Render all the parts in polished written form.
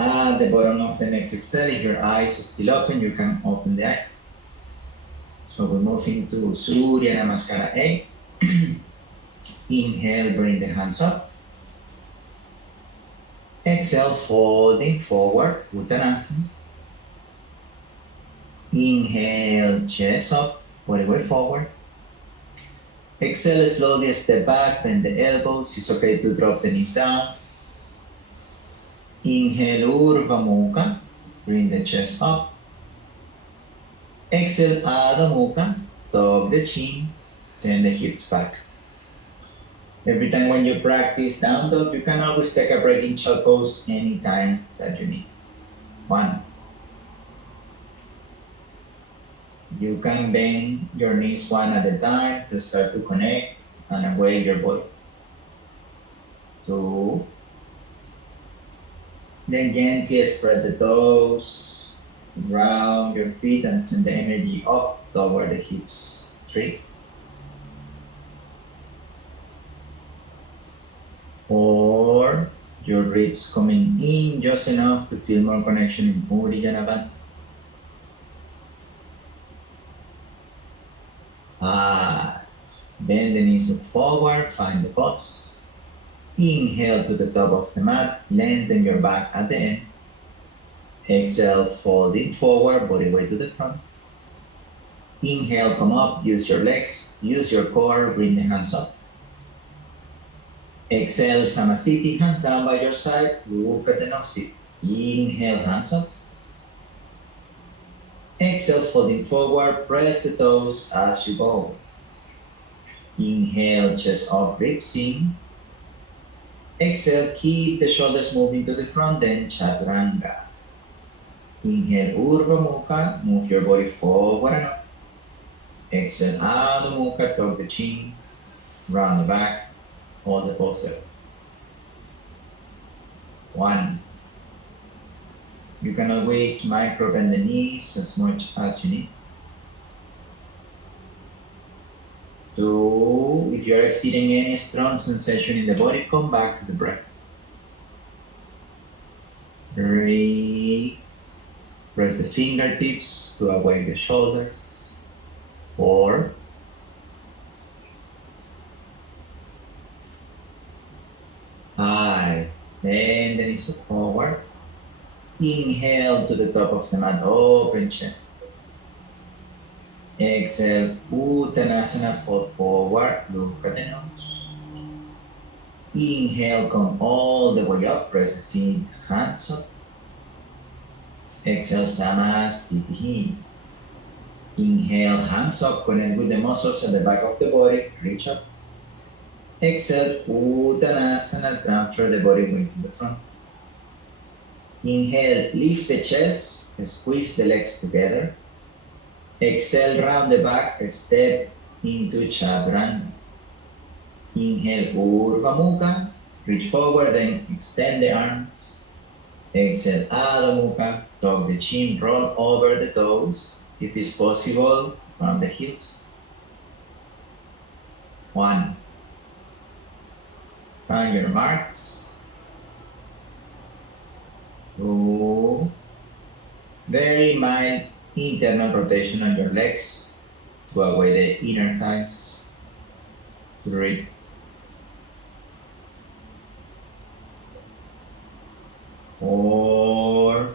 At the bottom of the next exhale, if your eyes are still open, you can open the eyes. So we move into Surya Namaskara A. Inhale, bring the hands up. Exhale, folding forward, Uttanasana. Inhale, chest up, body weight forward. Exhale, slowly step back, bend the elbows. It's okay to drop the knees down. Inhale, Urdhva Mukha, bring the chest up. Exhale, Adho Mukha, tuck the chin, send the hips back. Every time when you practice down dog, you can always take a break in child pose anytime that you need. 1. You can bend your knees one at a time to start to connect and away your body. 2. Then gently spread the toes, round your feet and send the energy up toward the hips. 3. 4. Your ribs coming in just enough to feel more connection in Uri Janavan. 5. Bend the knees, look forward, find the pause. Inhale to the top of the mat, lengthen your back at the end. Exhale, folding forward, body weight to the front. Inhale, come up, use your legs, use your core, bring the hands up. Exhale, Samasthiti, hands down by your side, look at the nose tip. Inhale, hands up. Exhale, folding forward, press the toes as you go. Inhale, chest up, ribs in. Exhale, keep the shoulders moving to the front, then Chaturanga. Inhale, Urdhva Mukha, move your body forward and up. Exhale, Adho Mukha, tuck the chin, round the back, hold the pose there. 1. You can always micro bend the knees as much as you need. 2. If you're experiencing any strong sensation in the body, come back to the breath. 3. Press the fingertips to away the shoulders. 4. 5. Bend the knees forward. Inhale to the top of the mat, open chest. Exhale, Uttanasana, fold forward, look at the nose. Inhale, come all the way up, press the feet, hands up. Exhale, Samasthiti. Inhale, hands up, connect with the muscles at the back of the body, reach up. Exhale, Uttanasana, transfer the body weight to the front. Inhale, lift the chest, squeeze the legs together. Exhale, round the back, step into Chaturanga. Inhale, Urdhva Mukha, reach forward, then extend the arms. Exhale, Adho Mukha, tuck the chin, roll over the toes, if it's possible, from the heels. 1. Find your marks. 2. Very mild internal rotation on your legs to away the inner thighs. 3. 4.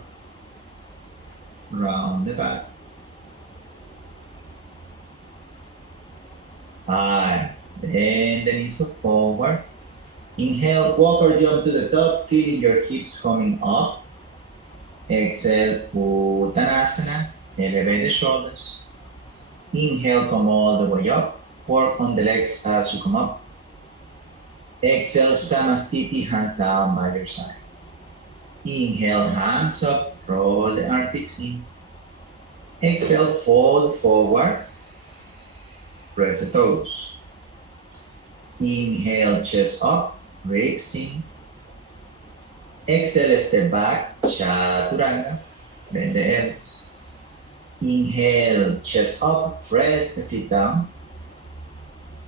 Round the back. 5. Bend the knees forward. Inhale, walk or jump to the top, feeling your hips coming up. Exhale, Uttanasana, elevate the shoulders. Inhale, come all the way up. Work on the legs as you come up. Exhale, Samasthiti, hands down by your side. Inhale, hands up, roll the armpits in. Exhale, fold forward, press the toes. Inhale, chest up, ribs in. Exhale, step back, Chaturanga, bend the elbows. Inhale, chest up, press the feet down.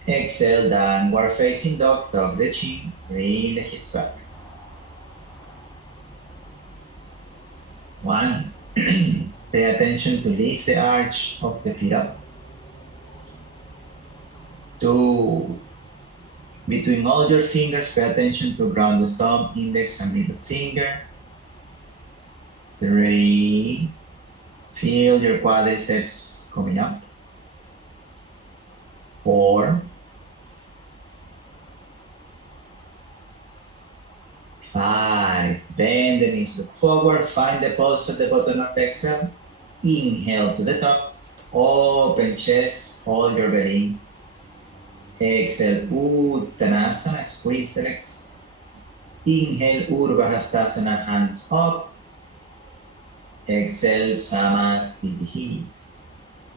Exhale, downward facing dog, tuck the chin, bring the hips back. 1. Pay attention to lift the arch of the feet up. 2. Between all your fingers, pay attention to ground the thumb, index, and middle finger. 3. Feel your quadriceps coming up. 4. 5. Bend the knees, look forward, find the pulse at the bottom of the exhale. Inhale to the top, open chest, hold your belly. Exhale, Uttanasana, squeeze the legs. Inhale, Urdhva Hastasana, hands up. Exhale, Samasthiti.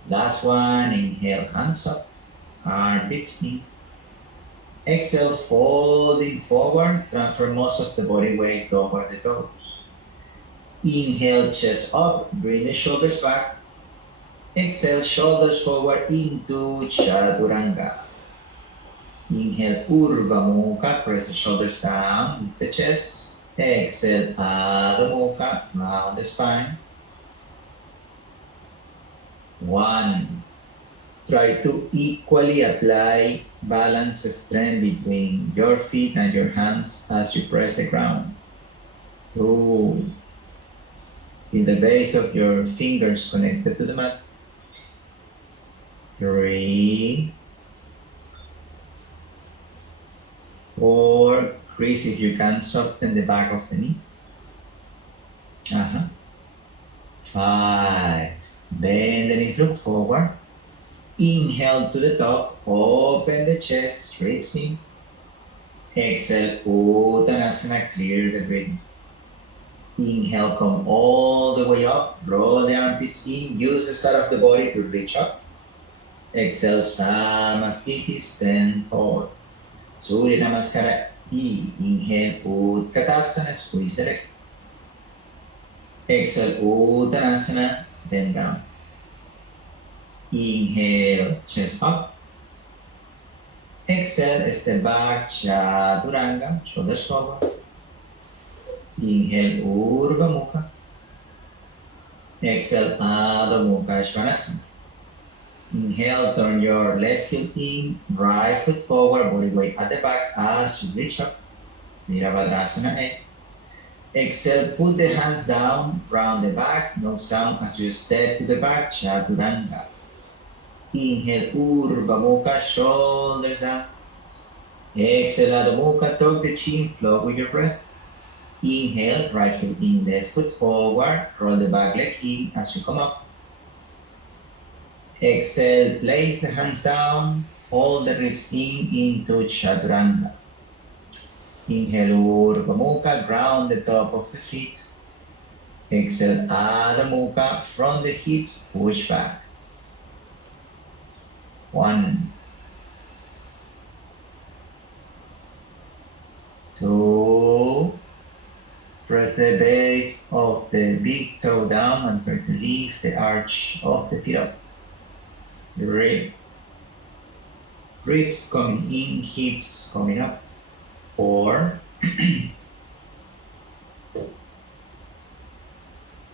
Last one, inhale, hands up, armpits in. Exhale, folding forward, transfer most of the body weight over the toes. Inhale, chest up, bring the shoulders back. Exhale, shoulders forward into Chaturanga. Inhale, Urdhva Mukha, press the shoulders down, lift the chest. Exhale, Adho Mukha, round the spine. 1. Try to equally apply balance strength between your feet and your hands as you press the ground. 2. Feel the base of your fingers connected to the mat. 3. 4. Crease if you can, soften the back of the knee. 5. Bend the knees, look forward. Inhale to the top, open the chest, ribs in. Exhale, Uttanasana, clear the breathing. Inhale, come all the way up, roll the armpits in, use the side of the body to reach up. Exhale, Samasthiti, stand tall. Surya Namaskara, E. Inhale, Utkatasana, squeeze the legs. Exhale, Uttanasana, bend down. Inhale, chest up. Exhale, step back, Chaturanga, shoulders forward. Inhale, Urdhva Mukha. Exhale, Adho Mukha Svanasana. Inhale, turn your left heel in, right foot forward, body weight at the back as you reach up. Virabhadrasana 8. Exhale, put the hands down, round the back, no sound as you step to the back, Chaturanga. Inhale, Urdhva Mukha, shoulders down. Exhale, Adho Mukha, tuck the chin, flow with your breath. Inhale, right heel in, left foot forward, roll the back leg in as you come up. Exhale, place the hands down, hold the ribs in into Chaturanga. Inhale, Urdhva Mukha, ground the top of the feet. Exhale, Adho Mukha, from the hips, push back. 1. 2. Press the base of the big toe down and try to lift the arch of the feet up. 3. Ribs coming in, hips coming up. 4.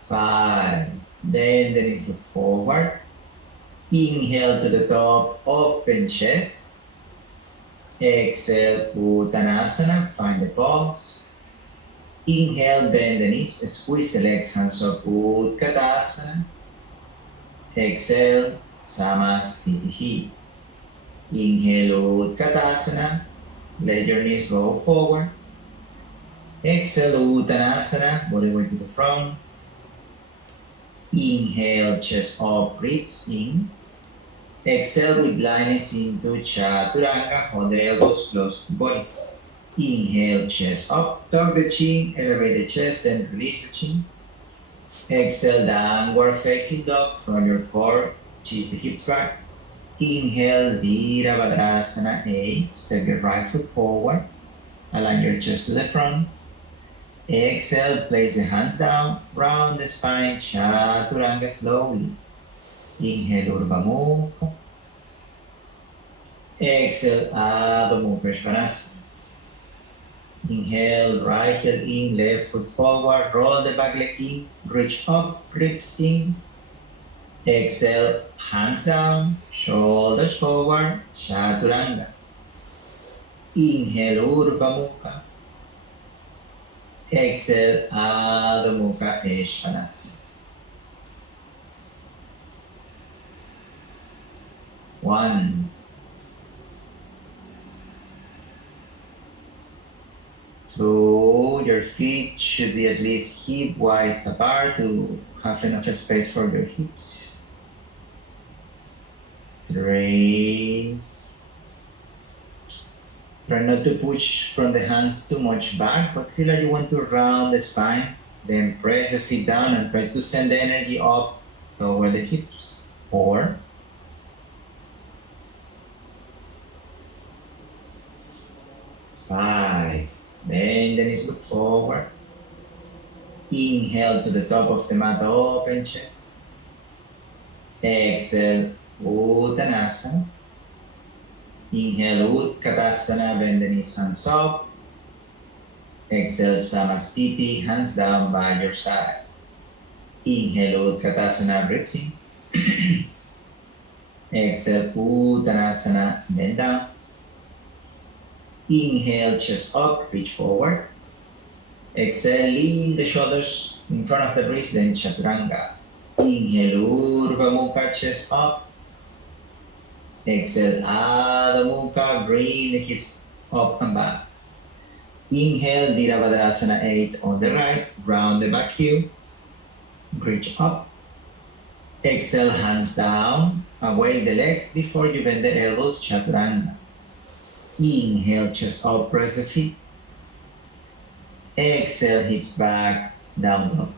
5. Bend the knees, look forward. Inhale to the top, open chest. Exhale, Uttanasana, find the pulse. Inhale, bend the knees, squeeze the legs, hands up, Utkatasana. Exhale, Samasthiti. Inhale, Utkatasana. Let your knees go forward. Exhale, Uttanasana, body weight to the front. Inhale, chest up, ribs in. Exhale with lightness into Chaturanga, hold the elbows close to the body. Inhale, chest up, tuck the chin, elevate the chest, and release the chin. Exhale, downward facing dog from your core, shift the hips back. Inhale, Virabhadrasana 8, step your right foot forward, align your chest to the front. Exhale, place the hands down, round the spine, Chaturanga slowly. Inhale, Urdhva Mukha. Exhale, Adho Mukha Svanasana. Inhale, right heel in, left foot forward, roll the back leg in, reach up, ribs in. Exhale, hands down, shoulders forward, chaturanga. Inhale, Urdhva Mukha. Exhale, Adho Mukha, Esvanasana. 1, 2, your feet should be at least hip width apart to have enough space for your hips. 3, try not to push from the hands too much back, but feel like you want to round the spine. Then press the feet down and try to send the energy up toward the hips. 4, 5, bend the knees, look forward. Inhale to the top of the mat, open chest. Exhale, Uttanasana. Inhale, Utkatasana, bend the knees, hands up. Exhale, Samastiti, hands down by your side. Inhale, Utkatasana, ribs in. Exhale, Uttanasana, bend down. Inhale, chest up, reach forward. Exhale, lean the shoulders in front of the wrist, then chaturanga. Inhale, Urdhva Mukha, chest up. Exhale, Adho Mukha, bring the hips up and back. Inhale, Virabhadrasana 8 on the right, round the back heel, reach up. Exhale, hands down, away the legs before you bend the elbows, chaturanga. Inhale, chest up, press the feet. Exhale, hips back, down dog.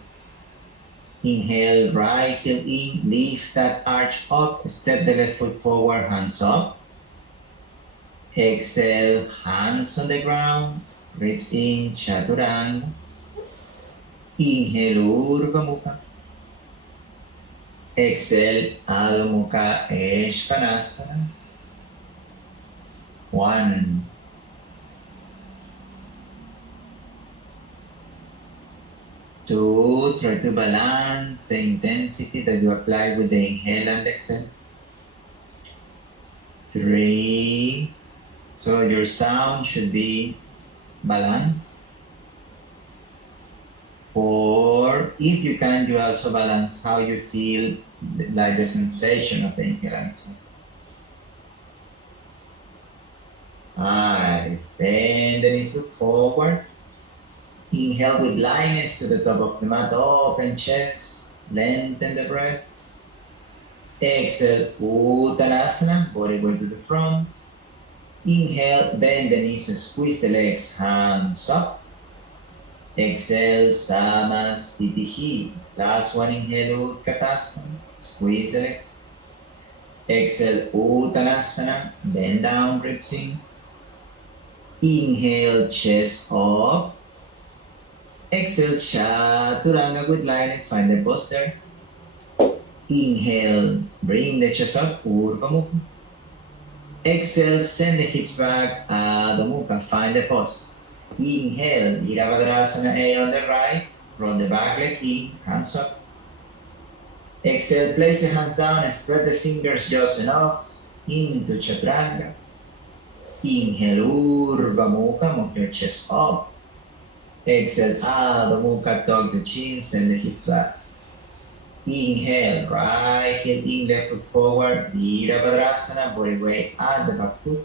Inhale, right heel in, lift that arch up, step the left foot forward, hands up. Exhale, hands on the ground, ribs in, chaturanga. Inhale, Urdhva Mukha. Exhale, Adho Mukha, Esvanasana. 1, 2, try to balance the intensity that you apply with the inhale and exhale. 3, so your sound should be balanced. 4, if you can, you also balance how you feel, like the sensation of the inhale and exhale. 5, bend the knees, look forward. Inhale with lightness to the top of the mat, open chest, lengthen the breath. Exhale, Uttanasana, body weight to the front. Inhale, bend the knees, squeeze the legs, hands up. Exhale, Samastiti. Last one, inhale, Utkatasana, squeeze the legs. Exhale, Uttanasana, bend down, ribs in. Inhale, chest up. Exhale, chaturanga with lightness, find the posture. Inhale, bring the chest up, Urdhva Mukha. Exhale, send the hips back, Adho Mukha, find the pose. Inhale, Virabhadrasana 8 on the right, roll the back leg in, hands up. Exhale, place the hands down and spread the fingers just enough into chaturanga. Inhale, Urdhva Mukha, move your chest up. Exhale, Adho Mukha, tuck the chin, send the hips back. Inhale, right heel in, left foot forward, Virabhadrasana, body weight at the back foot.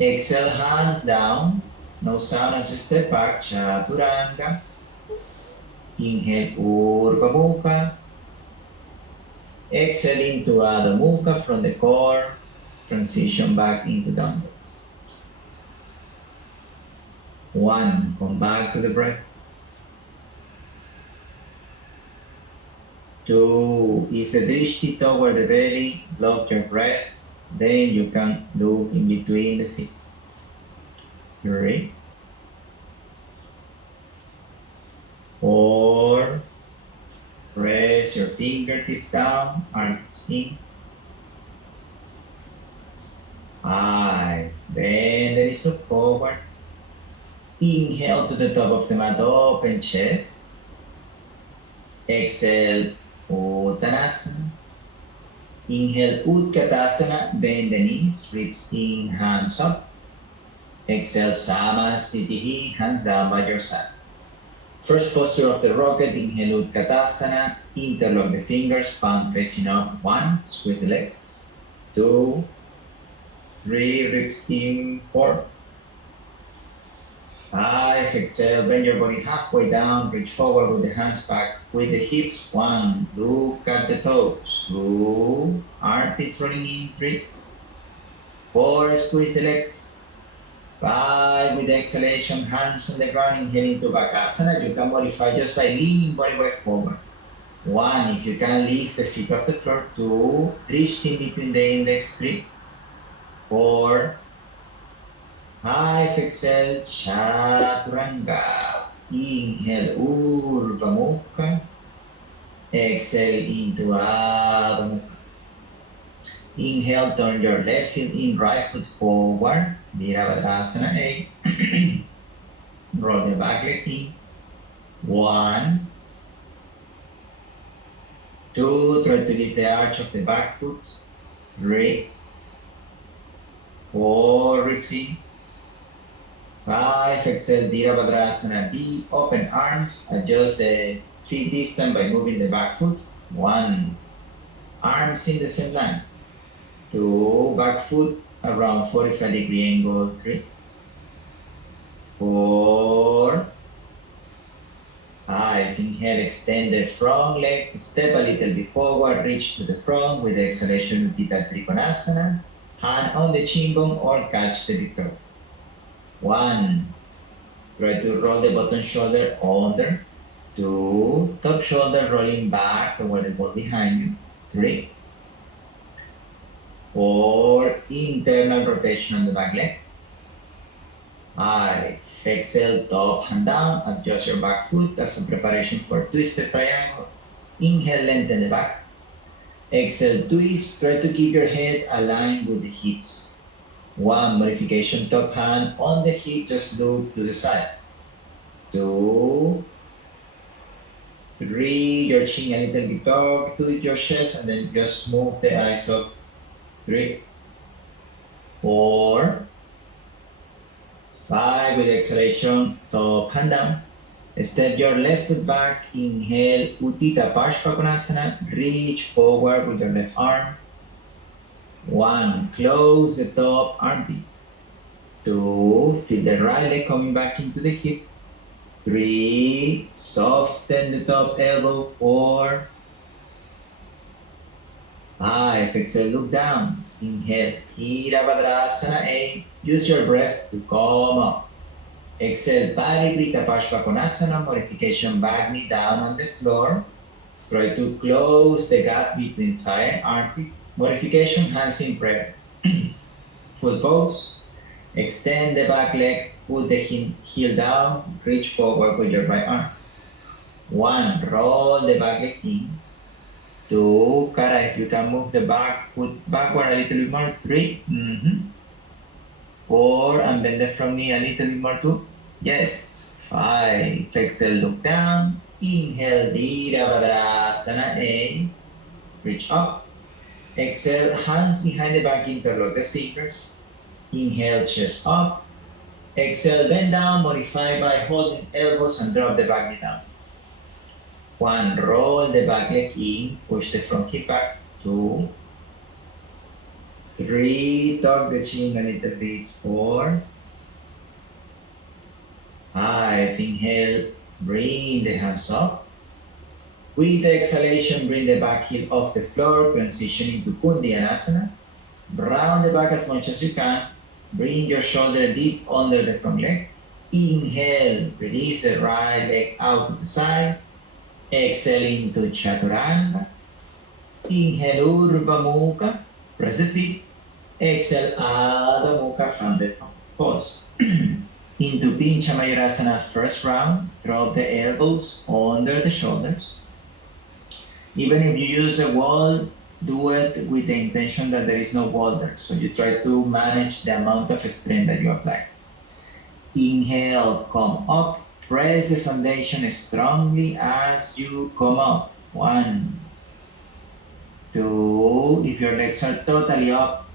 Exhale, hands down, no sound as you step back, chaturanga. Inhale, Urdhva Mukha. Exhale into Adho Mukha from the core, transition back into down dog. 1, come back to the breath. 2, if the drishti toward the belly, block your breath, then you can look in between the feet. 3, 4, press your fingertips down, arms in. 5, bend the knees, look forward. Inhale to the top of the mat, open chest. Exhale, Uttanasana. Inhale, Utkatasana, bend the knees, ribs in, hands up. Exhale, Samasthiti, hands down by your side. First posture of the rocket, inhale, Utkatasana, interlock the fingers, palm facing up. 1, squeeze the legs. 2, 3, ribs in, 4. 5, exhale, bend your body halfway down, reach forward with the hands back, with the hips. 1, look at the toes. 2, armpits rolling in. 3, 4, squeeze the legs. 5, with the exhalation, hands on the ground, inhale into Bakasana. You can modify just by leaning body weight forward. 1, if you can lift the feet off the floor. 2, reach in between the index. 3, 4, 5, exhale, Chaturanga. Inhale, Urdhva Mukha. Exhale into Adho Mukha. Inhale, turn your left foot in, right foot forward. Virabhadrasana 8. Roll the back leg in. 1, 2, try to lift the arch of the back foot. 3, 4, ribs in. 5, exhale, Virabhadrasana B, open arms, adjust the feet distance by moving the back foot. 1, arms in the same line. 2, back foot around 45-degree angle. 3, 4, 5, inhale, extend the front leg, step a little bit forward, reach to the front with the exhalation, Utthita Trikonasana, hand on the chin bone or catch the big toe. 1, try to roll the bottom shoulder under. 2, top shoulder rolling back toward the ball behind you. 3, 4, internal rotation on the back leg. 5, exhale, top hand down, adjust your back foot as a preparation for twisted triangle. Inhale, lengthen the back. Exhale, twist, try to keep your head aligned with the hips. 1, modification, top hand on the hip, just look to the side. 2, 3, your chin a little bit up to your chest, and then just move the eyes up. 3, 4, 5, with exhalation, top hand down. Step your left foot back, inhale, Utthita Parshvakonasana, reach forward with your left arm. 1, close the top armpit. 2, feel the right leg coming back into the hip. 3, soften the top elbow. 4, 5, exhale, look down. Inhale, Virabhadrasana 8. Use your breath to come up. Exhale, Parivrita Parshvakonasana, modification, back knee down on the floor. Try to close the gap between thigh and armpit. Modification, hands in prayer. Full pose. Extend the back leg, put the heel down, reach forward with your right arm. 1, roll the back leg in. 2, Kara, if you can move the back foot backward a little bit more. 3, 4, and bend the front knee a little bit more. 2, yes. 5, exhale, look down. Inhale, Virabhadrasana 8. Reach up. Exhale, hands behind the back, interlock the fingers. Inhale, chest up. Exhale, bend down, modify by holding elbows and drop the back knee down. 1, roll the back leg in, push the front hip back. 2, 3, tuck the chin a little bit. 4, 5, inhale, bring the hands up. With the exhalation, bring the back heel off the floor, transition into Kundyanasana. Round the back as much as you can. Bring your shoulder deep under the front leg. Inhale, release the right leg out to the side. Exhale into Chaturanga. Inhale, Urdhva Mukha. Press the feet. Exhale, Adho Mukha from the pose. Into Pincha Mayurasana first round. Drop the elbows under the shoulders. Even if you use a wall, do it with the intention that there is no wall there. So you try to manage the amount of strain that you apply. Inhale, come up. Press the foundation strongly as you come up. 1, 2. If your legs are totally up,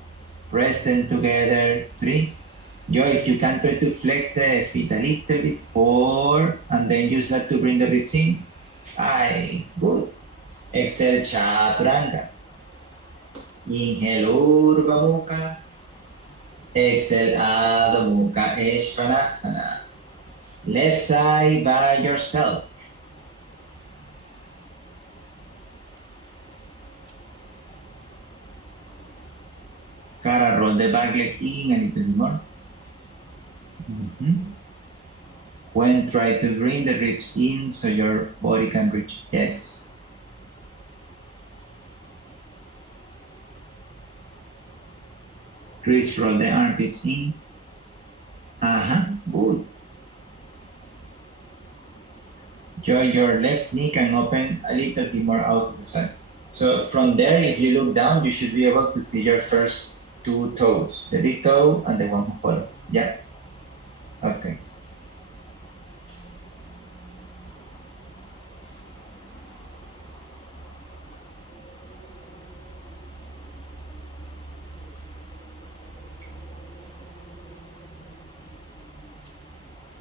press them together. 3. Joy, if you can try to flex the feet a little bit. 4. And then use that to bring the ribs in. 5. Good. Exhale, Chaturanga. Inhale, Urdhva Mukha. Exhale, Adho Mukha Svanasana. Left side by yourself. Cara, roll the back leg in a little more. When try to bring the ribs in so your body can reach. Yes. Chris, roll the armpits in. Good. Your left knee can open a little bit more out to the side. So from there, if you look down, you should be able to see your first 2 toes, the big toe and the one who follows. Yeah. Okay.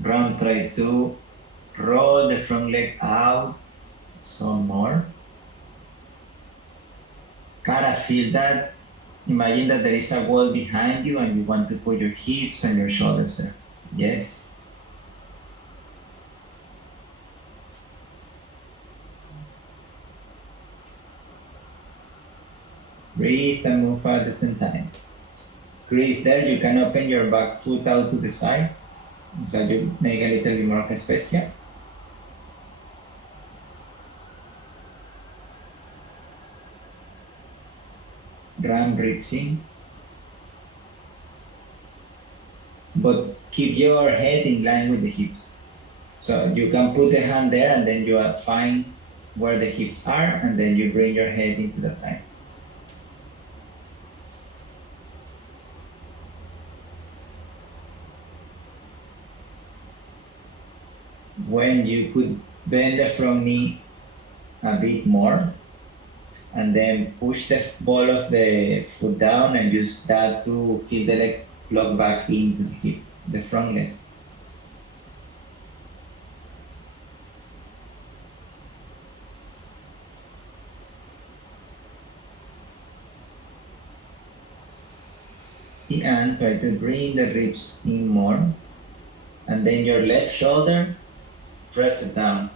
Round, try to roll the front leg out. Some more. Cara, feel that. Imagine that there is a wall behind you and you want to put your hips and your shoulders there. Yes. Breathe and move at the same time. Chris, there you can open your back foot out to the side. So you make a little bit more space here. Ram ribs in. But keep your head in line with the hips. So you can put the hand there and then you find where the hips are and then you bring your head into the line. When you could bend the front knee a bit more and then push the ball of the foot down and use that to feel the leg lock back into the hip, the front leg. And try to bring the ribs in more. And then your left shoulder, press it down.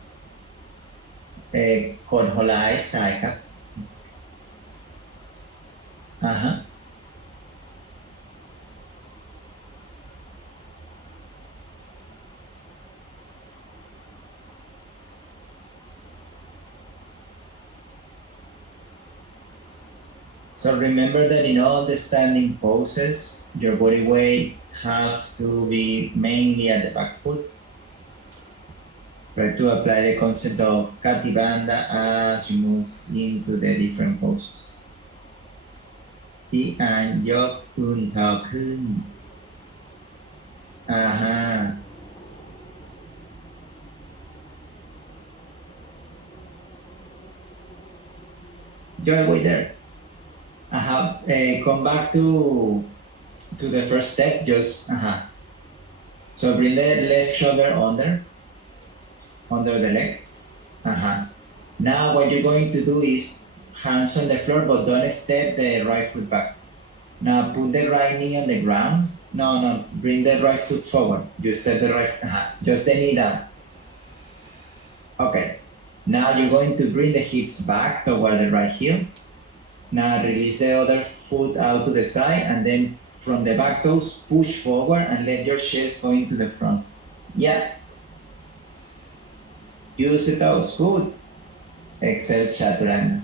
Konholai saiครับ So remember that in all the standing poses, your body weight has to be mainly at the back foot. Try to apply the concept of Katibanda as you move into the different poses. พี่อ่านยกอุ่นเท้าขึ้นJoy, wait there. Come back to the first step. Just So bring the left shoulder under the leg. Now what you're going to do is hands on the floor, but don't step the right foot back. Now put the right knee on the ground. No, bring the right foot forward. You step the right, just the knee down. Okay. Now you're going to bring the hips back toward the right heel. Now release the other foot out to the side and then from the back toes, push forward and let your chest go into the front. Yeah. Use the toes, good. Exhale, Chaturanga.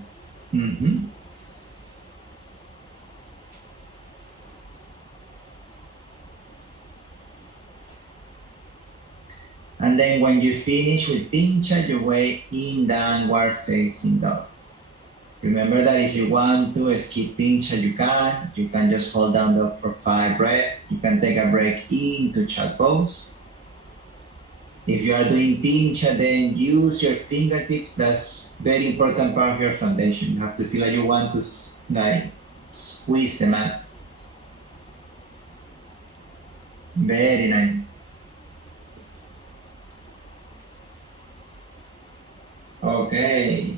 And then when you finish with pincha, you way in downward facing dog. Remember that if you want to skip pincha, you can just hold down dog for 5 breaths. You can take a break into chalk pose. If you are doing pincha, then use your fingertips. That's very important part of your foundation. You have to feel like you want to squeeze the mat. Very nice. Okay.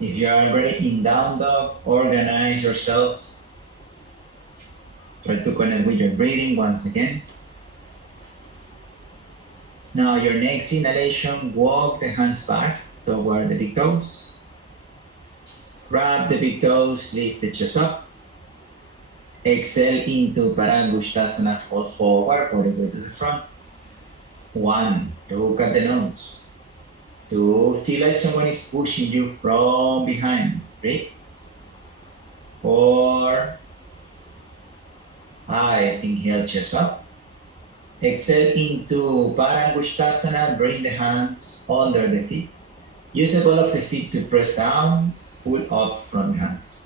If you are already in down dog, organize yourself. Try to connect with your breathing once again. Now your next inhalation, walk the hands back toward the big toes. Grab the big toes, lift the chest up. Exhale into Parangustasana, fall forward all the way to the front. 1, look at the nose. 2, feel like someone is pushing you from behind. 3, 4, 5, inhale, chest up. Exhale into Parangustasana, bring the hands under the feet. Use the ball of the feet to press down, pull up from the hands.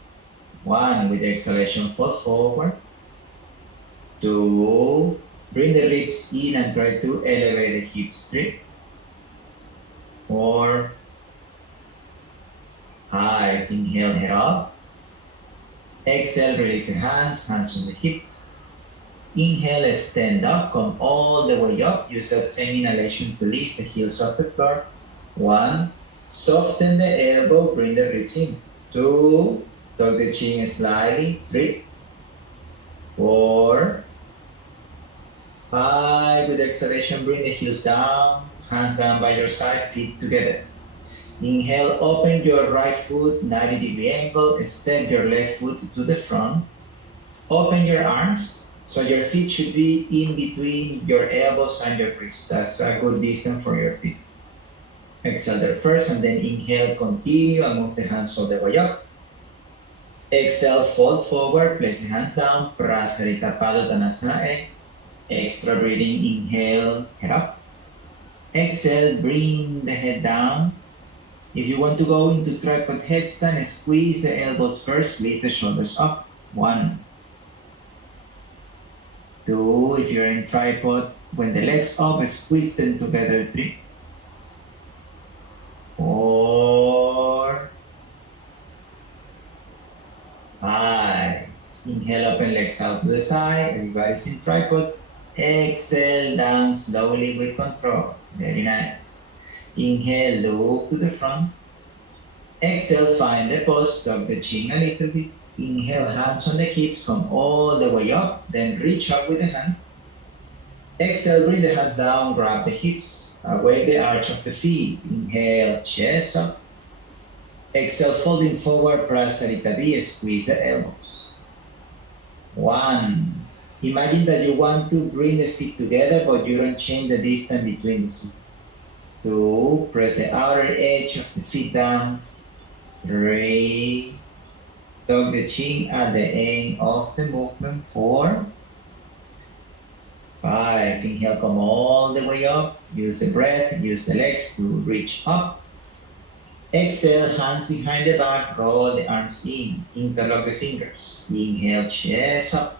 1, with the exhalation, fall forward. 2, bring the ribs in and try to elevate the hips. 3, 4, 5, inhale, head up. Exhale, release the hands on the hips. Inhale, stand up, come all the way up. Use that same inhalation to lift the heels off the floor. 1, soften the elbow, bring the ribs in. 2, tuck the chin slightly. 3, 4, 5, with exhalation, bring the heels down, hands down by your side, feet together. Inhale, open your right foot, 90-degree angle, step your left foot to the front. Open your arms, so your feet should be in between your elbows and your wrists. That's a good distance for your feet. Exhale there first, and then inhale, continue, and move the hands all the way up. Exhale, fold forward, place the hands down, Prasarita Padottanasana. Extra breathing, inhale, head up. Exhale, bring the head down. If you want to go into tripod headstand, squeeze the elbows first, lift the shoulders up. 1, 2, if you're in tripod, when the legs up, squeeze them together. 3, 4, 5. Inhale, open legs out to the side. Everybody's in tripod. Exhale, down slowly with control. Very nice. Inhale, look to the front. Exhale, find the pose, tuck the chin a little bit. Inhale, hands on the hips, come all the way up, then reach up with the hands. Exhale, bring the hands down, grab the hips, away the arch of the feet. Inhale, chest up. Exhale, folding forward, Prasarita V, squeeze the elbows. 1, imagine that you want to bring the feet together, but you don't change the distance between the feet. 2, press the outer edge of the feet down. 3, tuck the chin at the end of the movement. 4, 5, inhale, come all the way up. Use the breath, use the legs to reach up. Exhale, hands behind the back, roll the arms in, interlock the fingers. Inhale, chest up.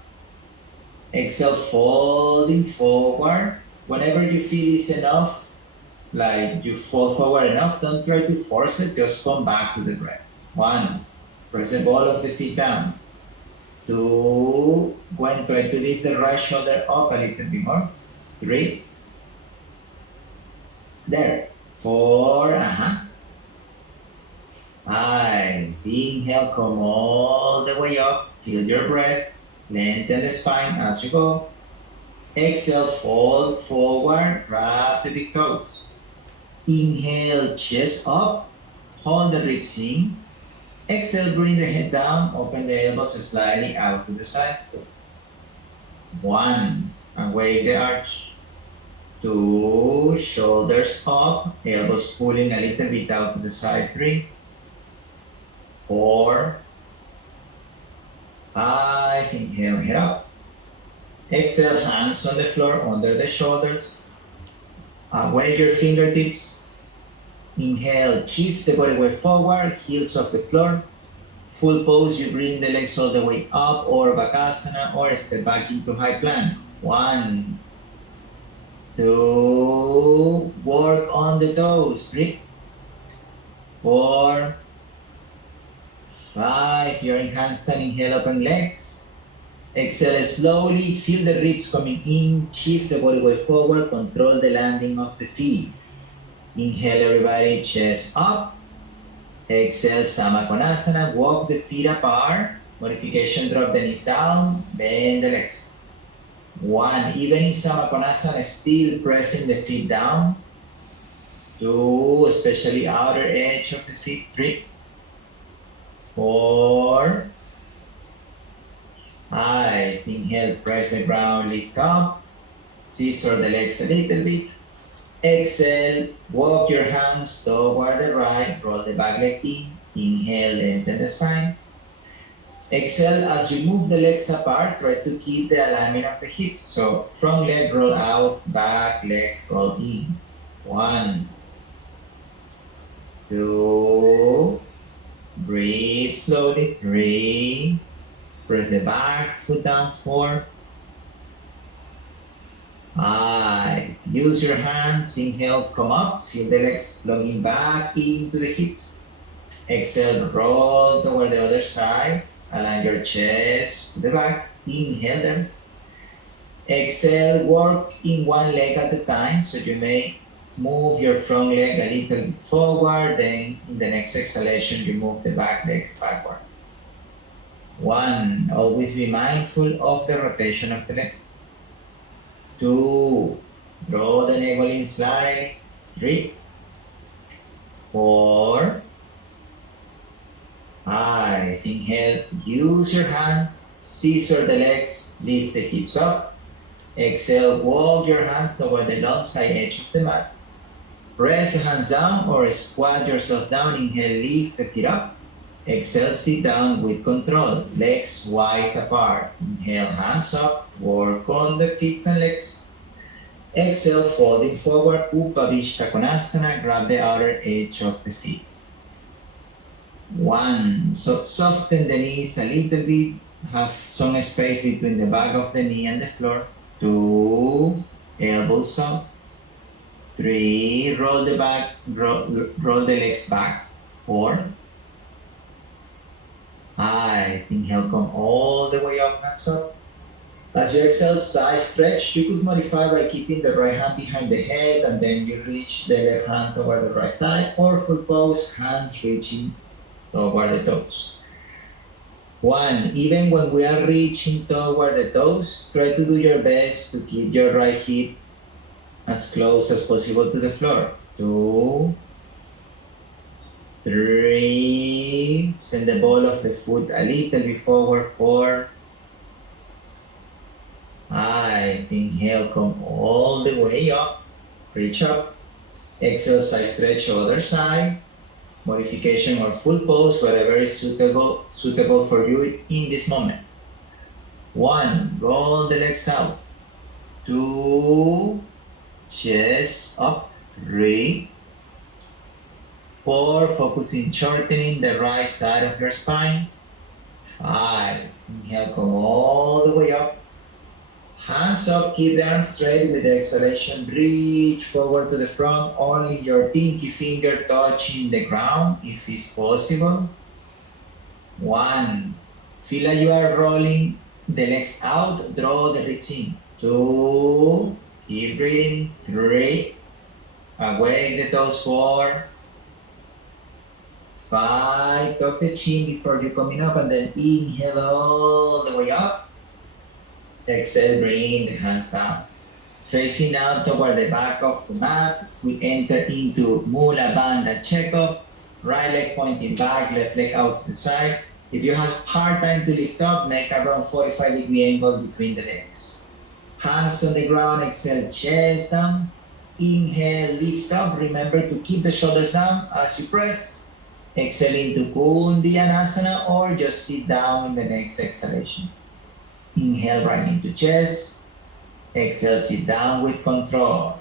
Exhale, folding forward. Whenever you feel it's enough, like you fall forward enough, don't try to force it, just come back to the breath. 1, press the ball of the feet down. 2, go and try to lift the right shoulder up a little bit more. 3, there. 4, 5, inhale, come all the way up, feel your breath, lengthen the spine as you go. Exhale, fold forward, grab the big toes. Inhale, chest up, hold the ribs in. Exhale, bring the head down, open the elbows slightly out to the side. 1, away the arch. 2, shoulders up, elbows pulling a little bit out to the side. 3, 4, 5, inhale, head up. Exhale, hands on the floor, under the shoulders. Wave your fingertips. Inhale, shift the body weight forward, heels off the floor. Full pose, you bring the legs all the way up, or Bakasana, or step back into high plank. 1, 2, work on the toes. 3, 4, 5, you're in handstand, inhale, open legs. Exhale slowly, feel the ribs coming in, shift the body weight forward, control the landing of the feet. Inhale everybody, chest up. Exhale, Samakonasana, walk the feet apart. Modification, drop the knees down, bend the legs. 1, even in Samakonasana, still pressing the feet down. 2, especially outer edge of the feet. 3, 4, 5, inhale, press the ground, lift up. Scissor the legs a little bit. Exhale, walk your hands toward the right, roll the back leg in. Inhale, lengthen the spine. Exhale, as you move the legs apart, try to keep the alignment of the hips. So front leg roll out, back leg roll in. 1, 2, breathe slowly. 3, press the back foot down. 4, 5, use your hands, inhale, come up, feel the legs flowing back into the hips. Exhale, roll toward the other side, align your chest to the back, inhale them. Exhale, work in one leg at a time, so you may move your front leg a little bit forward, then in the next exhalation, you move the back leg backward. 1, always be mindful of the rotation of the legs. 2, draw the navel in slightly. 3, 4, 5, inhale, use your hands, scissor the legs, lift the hips up. Exhale, walk your hands toward the downside edge of the mat. Press the hands down or squat yourself down. Inhale, lift the feet up. Exhale, sit down with control, legs wide apart. Inhale, hands up, work on the feet and legs. Exhale, folding forward, Upavishta Konasana, grab the outer edge of the feet. 1, so soften the knees a little bit, have some space between the back of the knee and the floor. 2, elbows up. 3, roll the legs back. 4, 5, inhale, come all the way up, hands up. As you exhale, side stretch, you could modify by keeping the right hand behind the head and then you reach the left hand toward the right thigh, or full pose, hands reaching toward the toes. 1, even when we are reaching toward the toes, try to do your best to keep your right hip as close as possible to the floor. 2, 3, send the ball of the foot a little bit forward. 4, 5, inhale, come all the way up, reach up. Exhale, side stretch, other side. Modification or full pose, whatever is suitable for you in this moment. 1, roll the legs out. 2, chest up. 3, 4, focusing shortening the right side of your spine. 5, inhale, come all the way up. Hands up, keep the arms straight with the exhalation. Reach forward to the front, only your pinky finger touching the ground if it's possible. 1, feel like you are rolling the legs out, draw the ribs in. 2, keep breathing. 3, awake the toes. 4, 5, tuck the chin before you're coming up and then inhale all the way up. Exhale, bring the hands down. Facing out toward the back of the mat, we enter into Mula Bandha checkup. Right leg pointing back, left leg out to the side. If you have hard time to lift up, make around 45-degree angle between the legs. Hands on the ground, exhale, chest down. Inhale, lift up. Remember to keep the shoulders down as you press. Exhale into Kundiyanasana or just sit down in the next exhalation. Inhale right into chest. Exhale, sit down with control.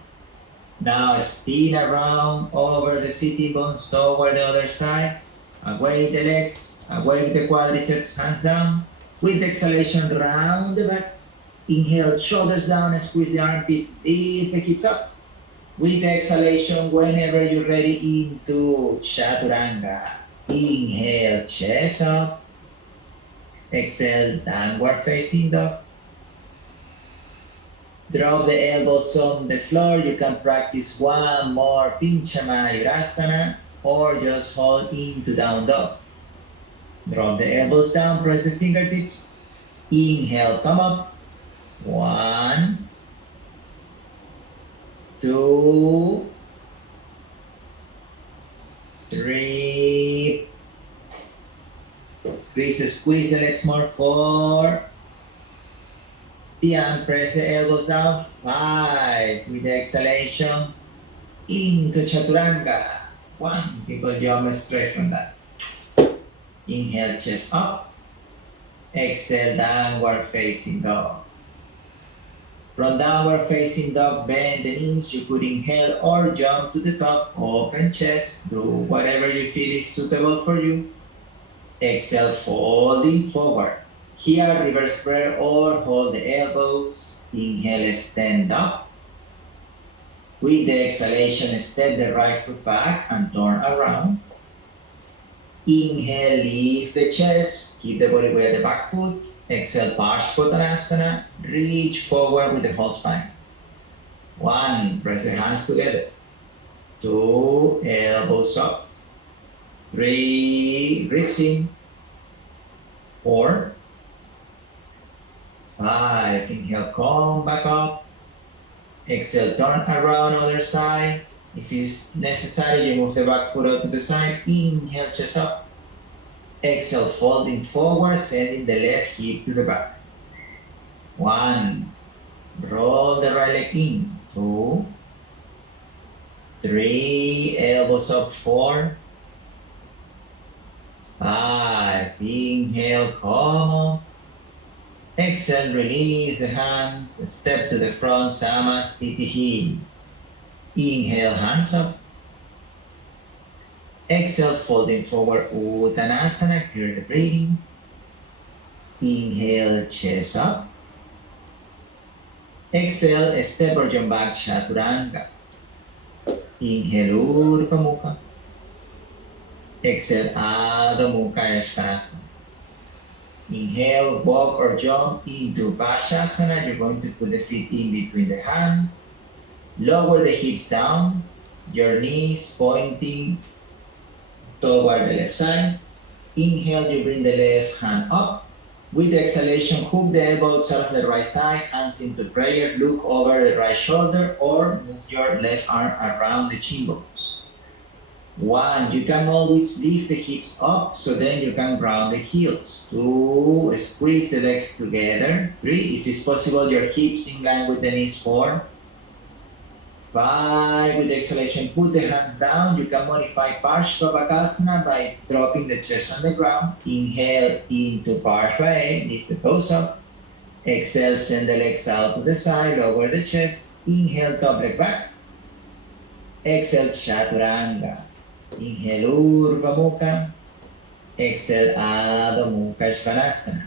Now spin around over the sitting bones toward the other side. Away the legs, away the quadriceps, hands down. With exhalation, round the back. Inhale, shoulders down and squeeze the armpit. Lift the hips up. With exhalation, whenever you're ready, into Chaturanga. Inhale, chest up. Exhale, downward facing dog. Drop the elbows on the floor. You can practice one more Pincha Mayurasana or just hold into down dog. Drop the elbows down, press the fingertips. Inhale, come up. 1, 2, 3. Please squeeze the legs more. 4. And press the elbows down. 5. With the exhalation, into Chaturanga. 1. People jump straight from that. Inhale, chest up. Exhale, downward facing dog. From downward facing dog, bend the knees. You could inhale or jump to the top. Open chest. Do whatever you feel is suitable for you. Exhale, folding forward. Here, reverse prayer or hold the elbows. Inhale, stand up. With the exhalation, step the right foot back and turn around. Inhale, lift the chest. Keep the body weight at the back foot. Exhale, Parsvottanasana. Reach forward with the whole spine. 1, press the hands together. 2, elbows up. 3, ribs in. 4, 5, inhale, come back up. Exhale, turn around other side. If it's necessary, you move the back foot out to the side. Inhale, chest up. Exhale, folding forward, sending the left hip to the back. 1, roll the right leg in. 2, 3, elbows up. 4, 5, inhale, come up. Exhale, release the hands, step to the front, Samastitihi. Inhale, hands up. Exhale, folding forward, Uttanasana, clear the breathing. Inhale, chest up. Exhale, step or jump back, Chaturanga. Inhale, Urdhva Mukha. Exhale, Adho Mukha Svanasana. Inhale, walk or jump into Bhaskasana. You're going to put the feet in between the hands. Lower the hips down. Your knees pointing toward the left side. Inhale, you bring the left hand up. With the exhalation, hook the elbows out of the right thigh, hands into prayer. Look over the right shoulder or move your left arm around the chin bones. 1, you can always lift the hips up, so then you can ground the heels. 2, squeeze the legs together. 3, if it's possible, your hips in line with the knees. 4, 5, with the exhalation, put the hands down. You can modify Parsvabhakasana by dropping the chest on the ground. Inhale into Parshva A, lift the toes up. Exhale, send the legs out to the side, lower the chest. Inhale, top leg back. Exhale, Chaturanga. Inhale, Urdhva Mukha. Exhale, Adho Mukha Svanasana.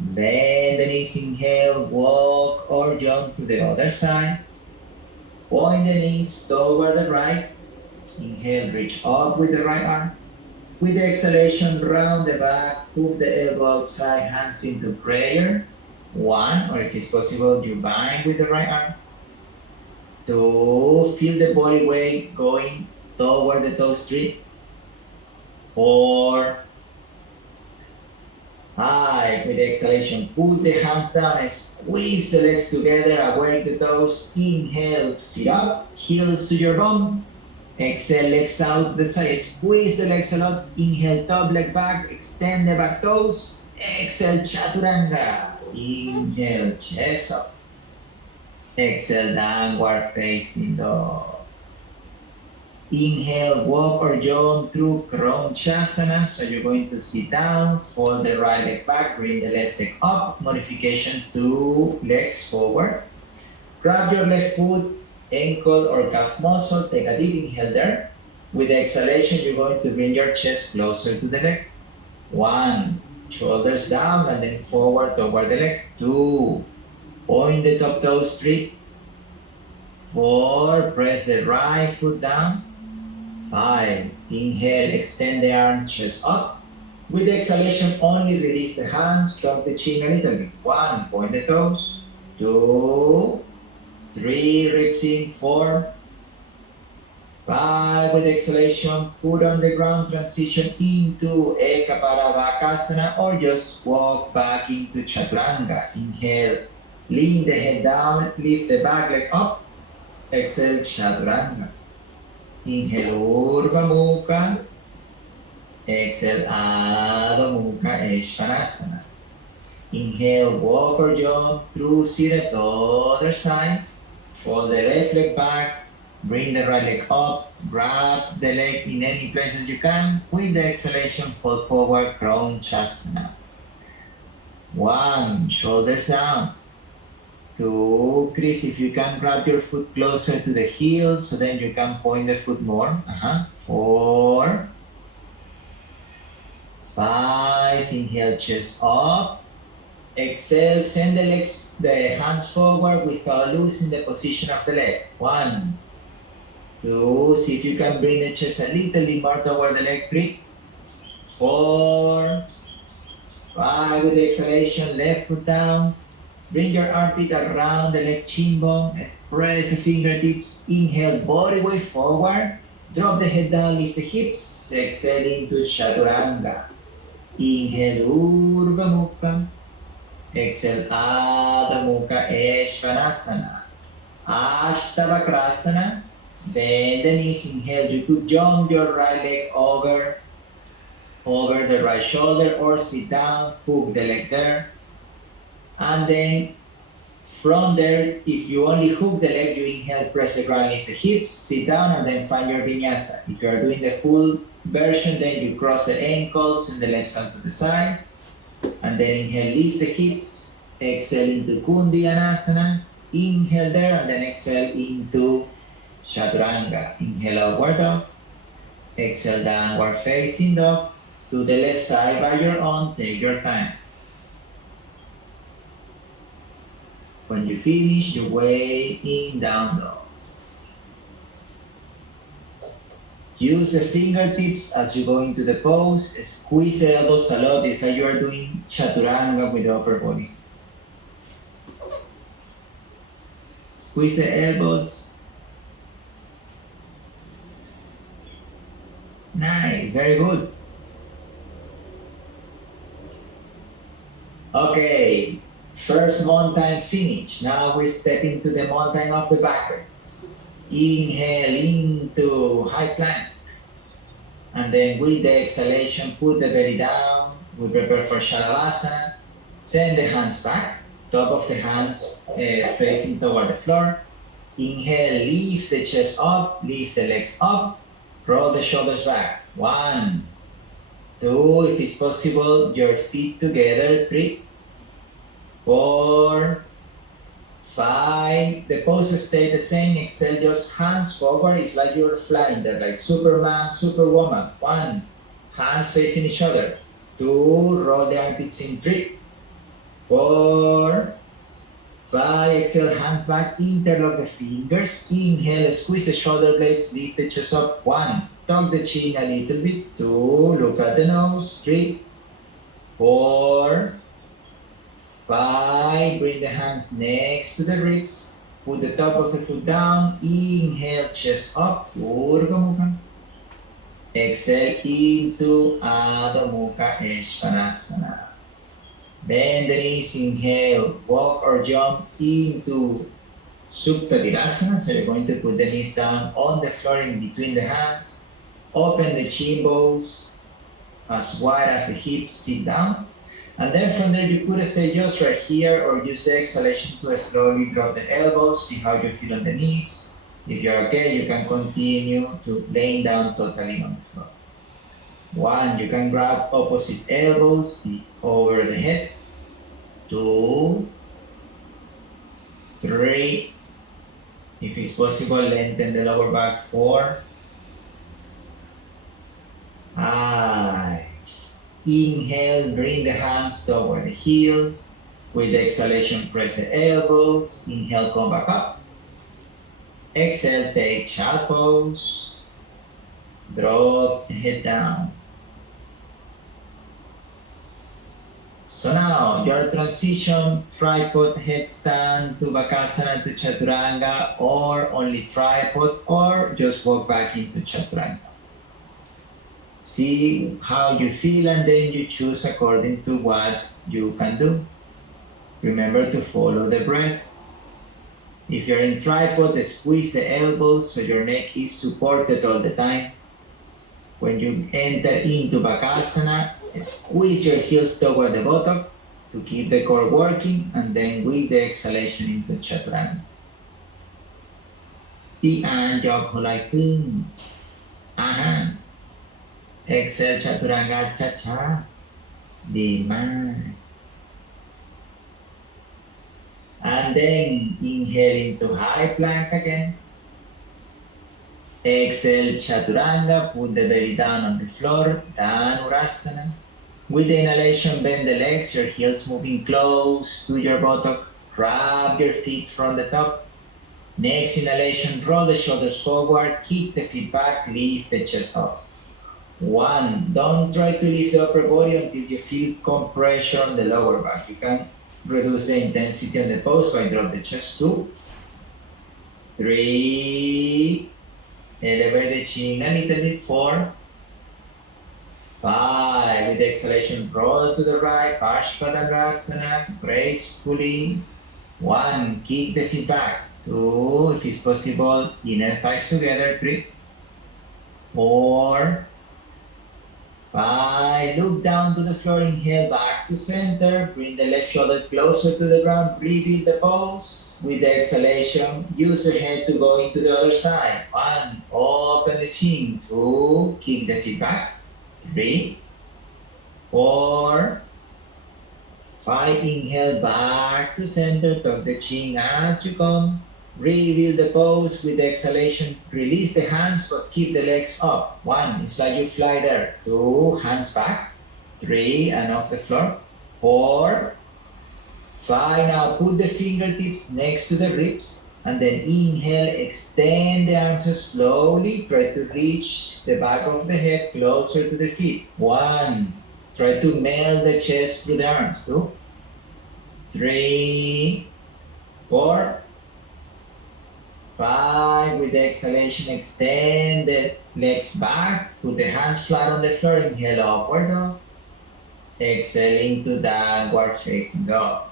Bend the knees, inhale, walk or jump to the other side. Point the knees toward the right. Inhale, reach up with the right arm. With the exhalation, round the back, hook the elbow outside, hands into prayer. 1, or if it's possible, you bind with the right arm. 2, feel the body weight going toward the toe strip. 4, 5, with the exhalation, put the hands down and squeeze the legs together, awake the toes. Inhale, feet up, heels to your bum. Exhale, legs out to the side, squeeze the legs a lot. Inhale, top leg back, extend the back toes. Exhale, Chaturanga. Inhale, chest up. Exhale, downward facing dog. Inhale, walk or jump through Kronchasana. So you're going to sit down, fold the right leg back, bring the left leg up. Modification, 2 legs forward. Grab your left foot, ankle or calf muscle. Take a deep inhale there. With the exhalation, you're going to bring your chest closer to the leg. 1, shoulders down and then forward toward the leg. 2, point the top toes. 3, 4, press the right foot down. 5, inhale, extend the arm, chest up. With the exhalation, only release the hands, drop the chin a little bit. 1, point the toes. 2, 3, ribs in. 4, 5, with exhalation, foot on the ground, transition into Eka Paravakasana or just walk back into Chaturanga. Inhale, lean the head down, lift the back leg up. Exhale, Chaturanga. Inhale, Urdhva Mukha. Exhale, Adho Mukha, Svanasana. Inhale, walk or jump through seated, other side. Fold the left leg back, bring the right leg up, grab the leg in any places you can. With the exhalation, fold forward, Kronchasana. 1, shoulders down. 2, Chris, if you can grab your foot closer to the heel so then you can point the foot more. 4, 5, inhale, chest up. Exhale, send the hands forward without losing the position of the leg. 1, 2, see if you can bring the chest a little bit more toward the leg. 3, 4, 5, with the exhalation, left foot down. Bring your armpit around the left shin bone. Press the fingertips. Inhale, body weight forward. Drop the head down, lift the hips. Exhale into Chaturanga. Inhale, Urdhva Mukha. Exhale, Adho Mukha, Svanasana. Ashtavakrasana. Bend the knees. Inhale, you could jump your right leg over the right shoulder or sit down, hook the leg there. And then from there, if you only hook the leg, you inhale, press the ground, lift the hips, sit down, and then find your vinyasa. If you are doing the full version, then you cross the ankles and the legs out to the side. And then inhale, lift the hips, exhale into Kundiyanasana, inhale there, and then exhale into Chaturanga. Inhale, upward dog, exhale, downward facing dog. To the left side by your own, take your time. When you finish, your way in, down dog. Use the fingertips as you go into the pose. Squeeze the elbows a lot. It's like you are doing Chaturanga with the upper body. Squeeze the elbows. Nice, very good. Okay. First mountain finish. Now we step into the mountain of the backwards. Inhale into high plank. And then with the exhalation, put the belly down. We prepare for Shalabhasana. Send the hands back. Top of the hands facing toward the floor. Inhale, lift the chest up, lift the legs up. Roll the shoulders back. 1, 2, if it's possible, your feet together. 3, 4, 5. The poses stay the same. Exhale, just hands forward. It's like you're flying there, like Superman, Superwoman. 1, hands facing each other. 2, roll the armpits in. 3, 4, 5. Exhale, hands back, interlock the fingers. Inhale, squeeze the shoulder blades, lift the chest up. 1, tuck the chin a little bit. 2, look at the nose. 3, 4, 5, bring the hands next to the ribs. Put the top of the foot down. Inhale, chest up, Urdhva Mukha. Exhale into Adho Mukha, Svanasana. Bend the knees, inhale, walk or jump into Supta Virasana. So you're going to put the knees down on the floor in between the hands. Open the chin bones as wide as the hips, sit down. And then from there, you could stay just right here or use the exhalation to slowly drop the elbows, see how you feel on the knees. If you're okay, you can continue to laying down totally on the floor. 1, you can grab opposite elbows over the head. 2, 3, if it's possible, lengthen the lower back. 4, I inhale, bring the hands toward the heels. With the exhalation, press the elbows. Inhale, come back up. Exhale, take child pose. Drop the head down. So now, your transition, tripod, headstand to Bakasana to Chaturanga, or only tripod, or just walk back into Chaturanga. See how you feel and then you choose according to what you can do. Remember to follow the breath. If you're in tripod, squeeze the elbows so your neck is supported all the time. When you enter into Bakasana, squeeze your heels toward the bottom to keep the core working, and then with the exhalation into Chaturanga. พี่อ่านยกหัวไหล่ขึ้น Exhale Chaturanga cha-cha. ดีมาก And then inhale into high plank again. Exhale Chaturanga, put the belly down on the floor, Dhanurasana. With the inhalation, bend the legs, your heels moving close to your buttock. Grab your feet from the top. Next inhalation, roll the shoulders forward, keep the feet back, lift the chest up. 1, don't try to lift the upper body until you feel compression on the lower back. You can reduce the intensity on the pose by drop the chest. 2, 3, elevate the chin a little bit. 4, 5, with exhalation, roll to the right, Parshvadanasana, gracefully. 1, kick the feet back. 2, if it's possible, inner thighs together. 3, 4, 5, look down to the floor, inhale back to center, bring the left shoulder closer to the ground, rebuild the pose. With the exhalation, use the head to go into the other side. 1, open the chin. 2, kick the feet back. 3, 4, 5, inhale back to center, tuck the chin as you come. Rebuild the pose with the exhalation. Release the hands, but keep the legs up. 1, it's like you fly there. 2, hands back. 3, and off the floor. 4, 5, now put the fingertips next to the ribs. And then inhale, extend the arms slowly. Try to reach the back of the head closer to the feet. 1, try to melt the chest through the arms. 2, 3, 4, 5, with the exhalation, extend the legs back, put the hands flat on the floor, inhale upward dog. Exhale into downward facing dog.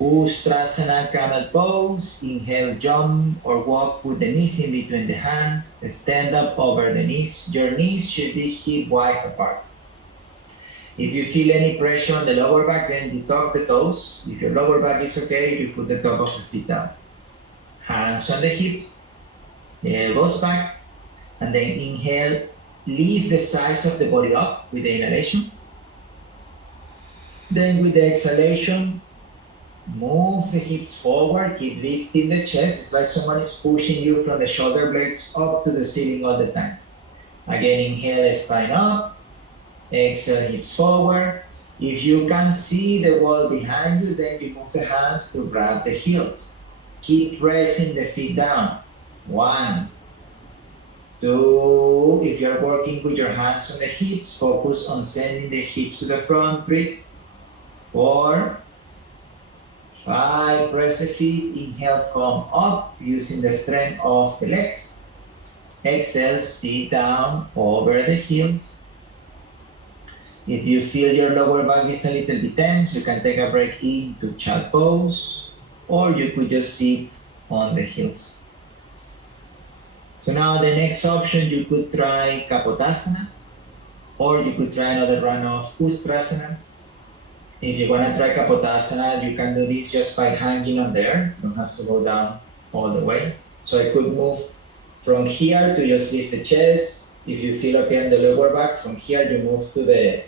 Ustrasana camel pose, inhale, jump or walk, put the knees in between the hands, stand up over the knees. Your knees should be hip wide apart. If you feel any pressure on the lower back, then you tuck the toes. If your lower back is okay, you put the top of your feet down. Hands on the hips, elbows back, and then inhale, lift the size of the body up with the inhalation. Then with the exhalation, move the hips forward, keep lifting the chest. It's like someone is pushing you from the shoulder blades up to the ceiling all the time. Again, inhale, spine up, exhale, hips forward. If you can see the wall behind you, then you move the hands to grab the heels. Keep pressing the feet down. 1, 2, if you're working with your hands on the hips, focus on sending the hips to the front. 3, 4, 5, press the feet, inhale, come up using the strength of the legs. Exhale, sit down over the heels. If you feel your lower back is a little bit tense, you can take a break into child pose, or you could just sit on the heels. So now the next option, you could try Kapotasana, or you could try another run of Ustrasana. If you want to try Kapotasana, you can do this just by hanging on there. You don't have to go down all the way. So I could move from here to just lift the chest. If you feel okay on the lower back, from here you move to the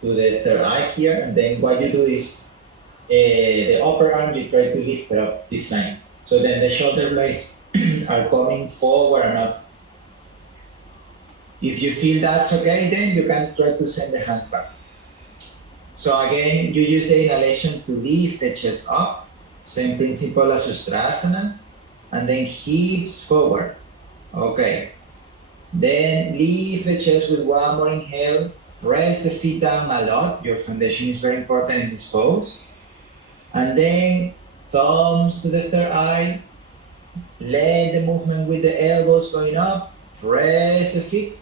third eye here, and then what you do is the upper arm, you try to lift it up this line. So then the shoulder blades are coming forward and up. If you feel that's okay, then you can try to send the hands back. So again, you use the inhalation to lift the chest up, same principle as Ustrasana, and then hips forward. Okay. Then lift the chest with one more inhale. Press the feet down a lot. Your foundation is very important in this pose. And then thumbs to the third eye. Let the movement with the elbows going up. Press the feet.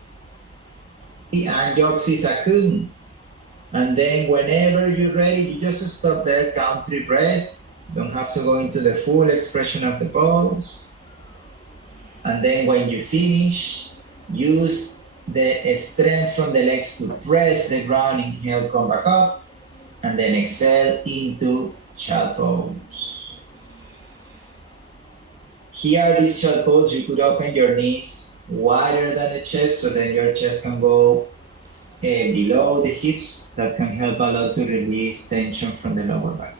And Yoksisakun. And then whenever you're ready, you just stop there, count 3 breaths. Don't have to go into the full expression of the pose. And then when you finish, use the strength from the legs to press the ground. Inhale, come back up. And then exhale into child pose. Here, this child pose, you could open your knees wider than the chest, so then your chest can go below the hips. That can help a lot to release tension from the lower back.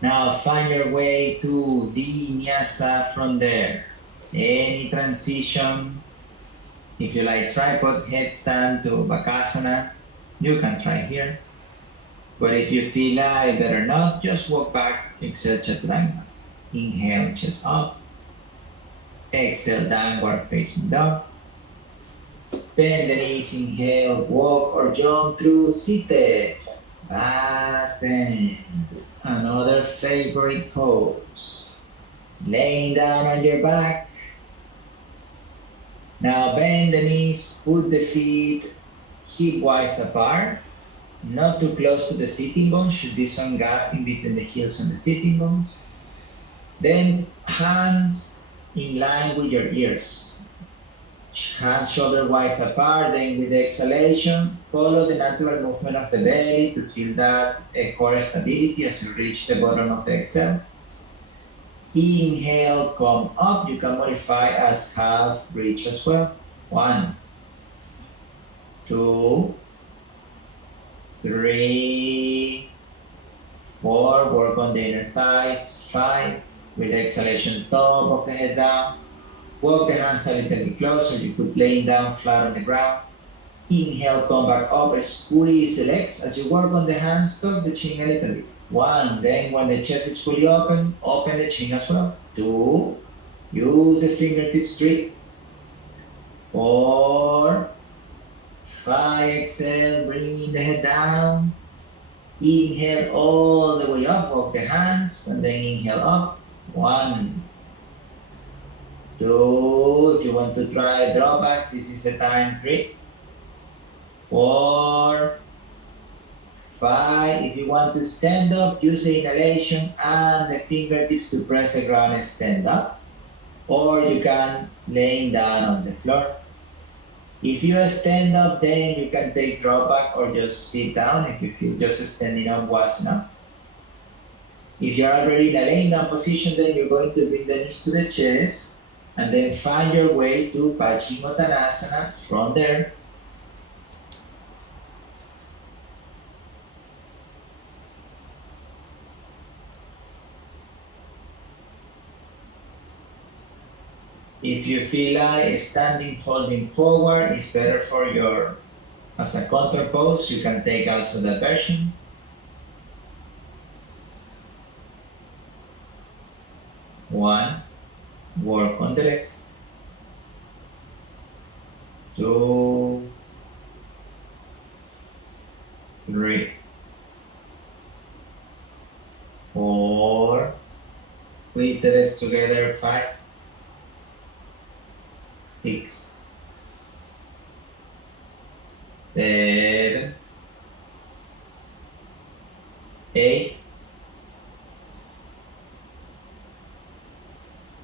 Now find your way to Vinyasa from there. Any transition, if you like tripod headstand to Bakasana, you can try here. But if you feel like better not, just walk back, exhale Chaturanga. Inhale, chest up. Exhale, downward facing dog. Bend the knees, inhale, walk or jump through Sitte. Back bend. Another favorite pose. Laying down on your back. Now bend the knees, put the feet hip width apart. Not too close to the sitting bones, should be some gap in between the heels and the sitting bones. Then hands in line with your ears. Hands shoulder width apart, then with the exhalation, follow the natural movement of the belly to feel that core stability as you reach the bottom of the exhale. Inhale, come up. You can modify as half bridge as well. 1, 2, 3, 4. Work on the inner thighs. 5. With the exhalation, top of the head down. Walk the hands a little bit closer. You could lay down flat on the ground. Inhale, come back up. Squeeze the legs. As you work on the hands, tuck the chin a little bit. 1. Then when the chest is fully open the chin as well. 2. Use the fingertips. 3, 4, 5. Exhale. Bring the head down. Inhale all the way up. Walk the hands and then inhale up. 1, 2. If you want to try drawback, this is the time. 3, 4, 5. If you want to stand up, use the inhalation and the fingertips to press the ground and stand up. Or you can lay down on the floor. If you stand up, then you can take drawback or just sit down if you feel just standing up was enough. If you're already in a laying down position, then you're going to bring the knees to the chest and then find your way to Paschimottanasana from there. If you feel like standing folding forward is better for your, as a counter pose, you can take also that version. 1, work on the legs. 2, 3, 4, squeeze the legs together. 5, 6, 7, 8,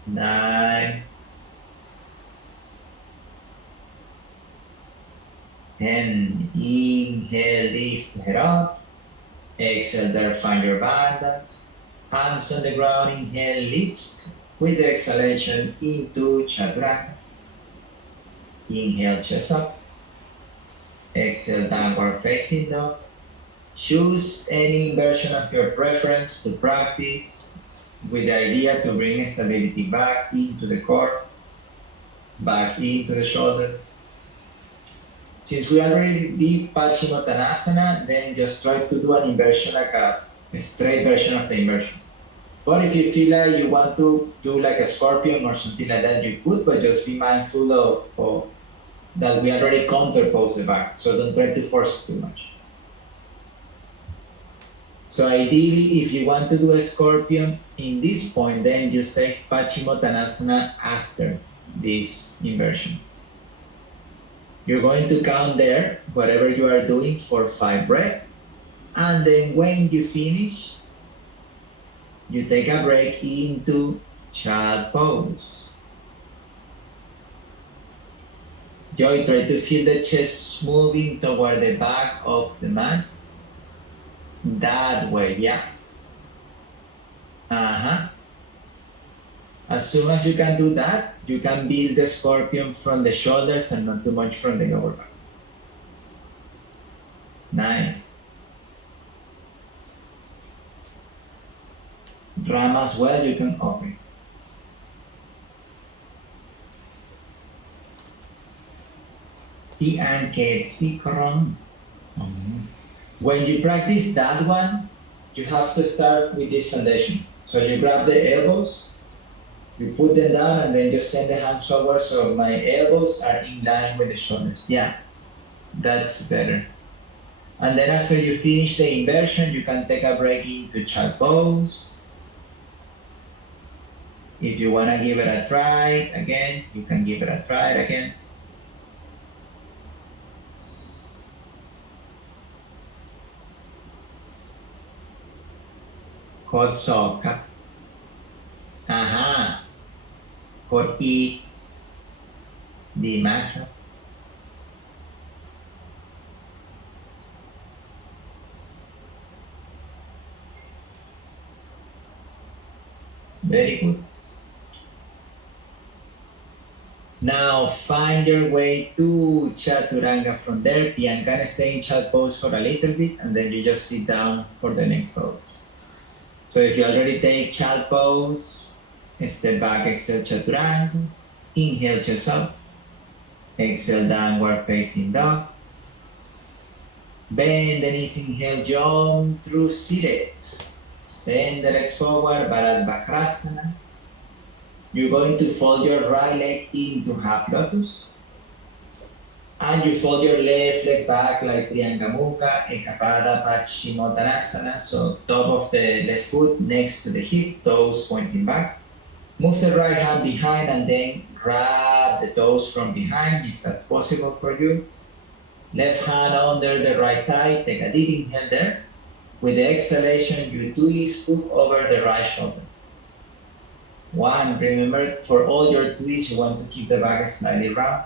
9, 10. Inhale, lift the head up. Exhale there, find your balance. Hands on the ground, inhale, lift. With the exhalation into Chaturanga. Inhale, chest up. Exhale, downward facing dog. Choose any version of your preference to practice with the idea to bring stability back into the core, back into the shoulder. Since we already did Paschimottanasana, then just try to do an inversion, like a straight version of the inversion. But if you feel like you want to do like a scorpion or something like that, you could, but just be mindful of that we already counterpose the back, so don't try to force too much. So ideally, if you want to do a scorpion in this point, then you save Paschimottanasana after this inversion. You're going to count there, whatever you are doing, for 5 breaths. And then when you finish, you take a break into child pose. Joy, try to feel the chest moving toward the back of the mat. That way, yeah. As soon as you can do that, you can build the scorpion from the shoulders and not too much from the lower back. Nice. Ram as well, you can open. T and KFC Karam. When you practice that one, you have to start with this foundation. So you grab the elbows, you put them down, and then just send the hands forward so my elbows are in line with the shoulders. Yeah, that's better. And then after you finish the inversion, you can take a break into child pose. If you want to give it a try again, you can give it a try again. Code solve ครับกด E ดีมากครับ Very good. Now find your way to Chaturanga from there. Pian can stay in child pose for a little bit, and then you just sit down for the next pose. So if you already take child pose, step back, exhale Chaturanga, inhale chest up, exhale downward facing dog, bend the knees, inhale, jump through seated, send the legs forward, Baladbakrasana. You're going to fold your right leg into half lotus, and you fold your left leg back like Triangamukha, Ekapada Paschimottanasana. So top of the left foot next to the hip, toes pointing back. Move the right hand behind and then grab the toes from behind if that's possible for you. Left hand under the right thigh, take a deep inhale there. With the exhalation, you twist foot over the right shoulder. 1, remember for all your twists, you want to keep the back slightly round.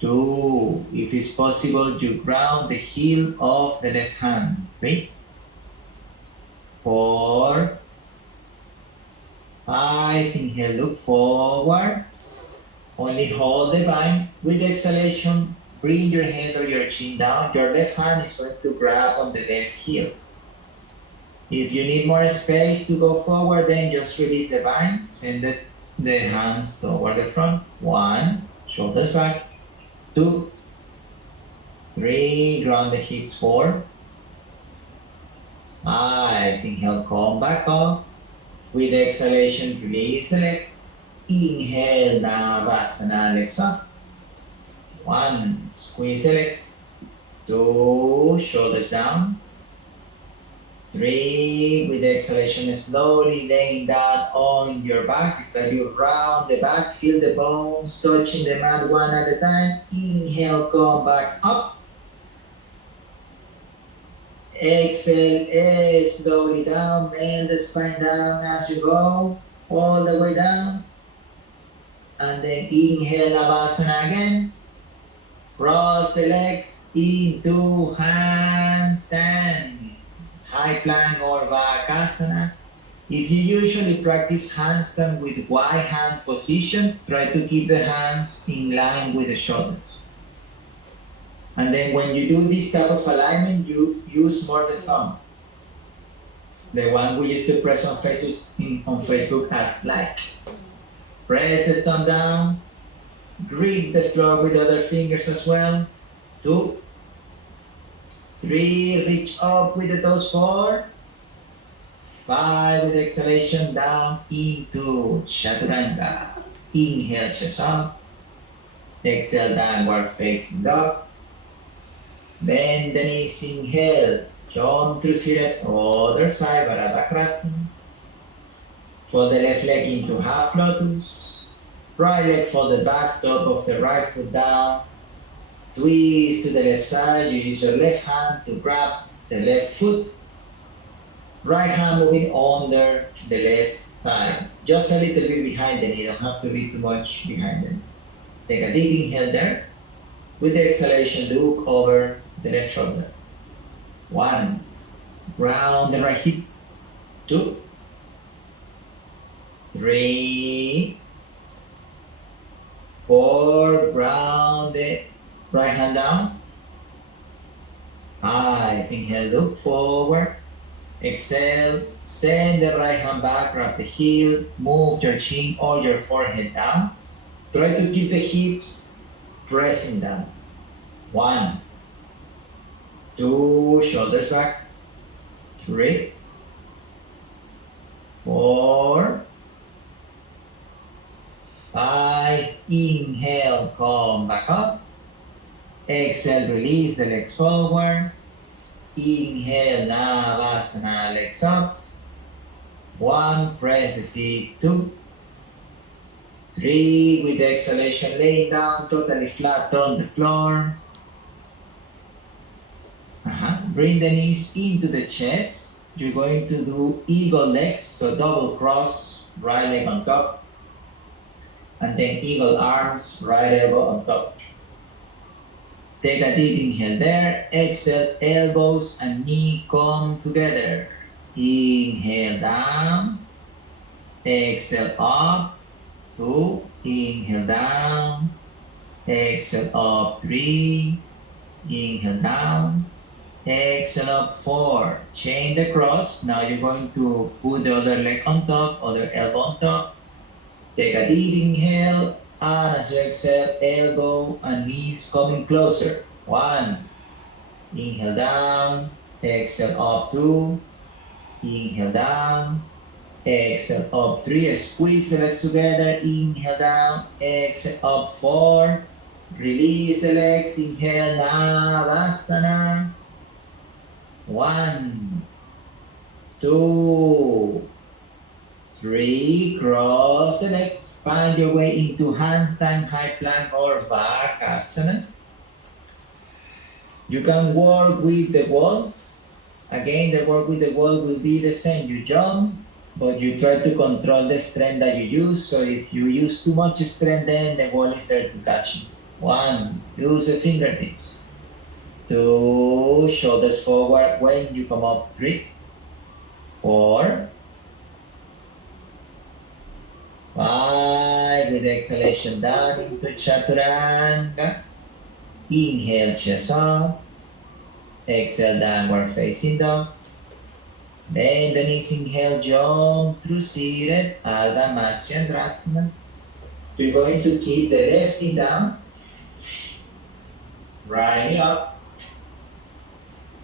2, if it's possible, you ground the heel of the left hand. 3, 4, 5, inhale, look forward. Only hold the bind. With the exhalation, bring your head or your chin down. Your left hand is going to grab on the left heel. If you need more space to go forward, then just release the bind. Send the hands toward the front. 1, shoulders back. 2, 3, ground the hips. 4, 5, inhale, come back up. With the exhalation, release the legs. Inhale, Navasana, legs up. 1, squeeze the legs. 2, shoulders down. 3, with the exhalation, slowly laying down on your back. It's like you round the back, feel the bones touching the mat one at a time. Inhale, come back up. Exhale, slowly down, bend the spine down as you go, all the way down. And then inhale, Navasana again. Cross the legs into handstand. High plank or Vakasana. If you usually practice handstand with wide hand position, try to keep the hands in line with the shoulders. And then when you do this type of alignment, you use more the thumb. The one we used to press on Facebook as like. Press the thumb down, grip the floor with the other fingers as well. 2, 3, reach up with the toes. 4, 5, with exhalation down into Chaturanga. Inhale, chest up. Exhale, downward facing dog. Bend the knees, inhale. Jump through seated, other side, Baradhakrasana. Fold the left leg into half lotus. Right leg folded back, top of the right foot down. Twist to the left side. You use your left hand to grab the left foot. Right hand moving under the left thigh. Just a little bit behind the knee. Don't have to be too much behind the knee. Take a deep inhale there. With the exhalation, look over the left shoulder. 1. Ground the right hip. 2. 3. 4. Ground the right hand down. 5. Inhale, look forward. Exhale, send the right hand back, grab the heel, move your chin or your forehead down. Try to keep the hips pressing down. 1, 2, shoulders back. 3, 4, 5. Inhale, come back up. Exhale, release the legs forward. Inhale, Navasana, legs up. 1, press the feet. 2, 3, with the exhalation, lay down totally flat on the floor. Bring the knees into the chest. You're going to do eagle legs, so double cross, right leg on top. And then eagle arms, right elbow on top. Take a deep inhale there. Exhale, elbows and knee come together. Inhale down. Exhale up. 2. Inhale down. Exhale up. 3. Inhale down. Exhale up. 4. Chain the cross. Now you're going to put the other leg on top, other elbow on top. Take a deep inhale. And as you exhale, elbow and knees coming closer. 1. Inhale down. Exhale up. 2. Inhale down. Exhale up. 3. Squeeze the legs together. Inhale down. Exhale up. 4. Release the legs. Inhale. Navasana. 1, 2, 3. Cross the legs. Find your way into handstand, high plank, or Bakasana. You can work with the wall. Again, the work with the wall will be the same. You jump, but you try to control the strength that you use. So if you use too much strength, then the wall is there to catch you. 1, use the fingertips. 2, shoulders forward when you come up. 3, 4, 5, with exhalation down into Chaturanga. Inhale, chest up. Exhale, downward facing dog. Bend the knees, inhale, jump through seated, Ardha Matsyendrasana. You're going to keep the left knee down, right knee up.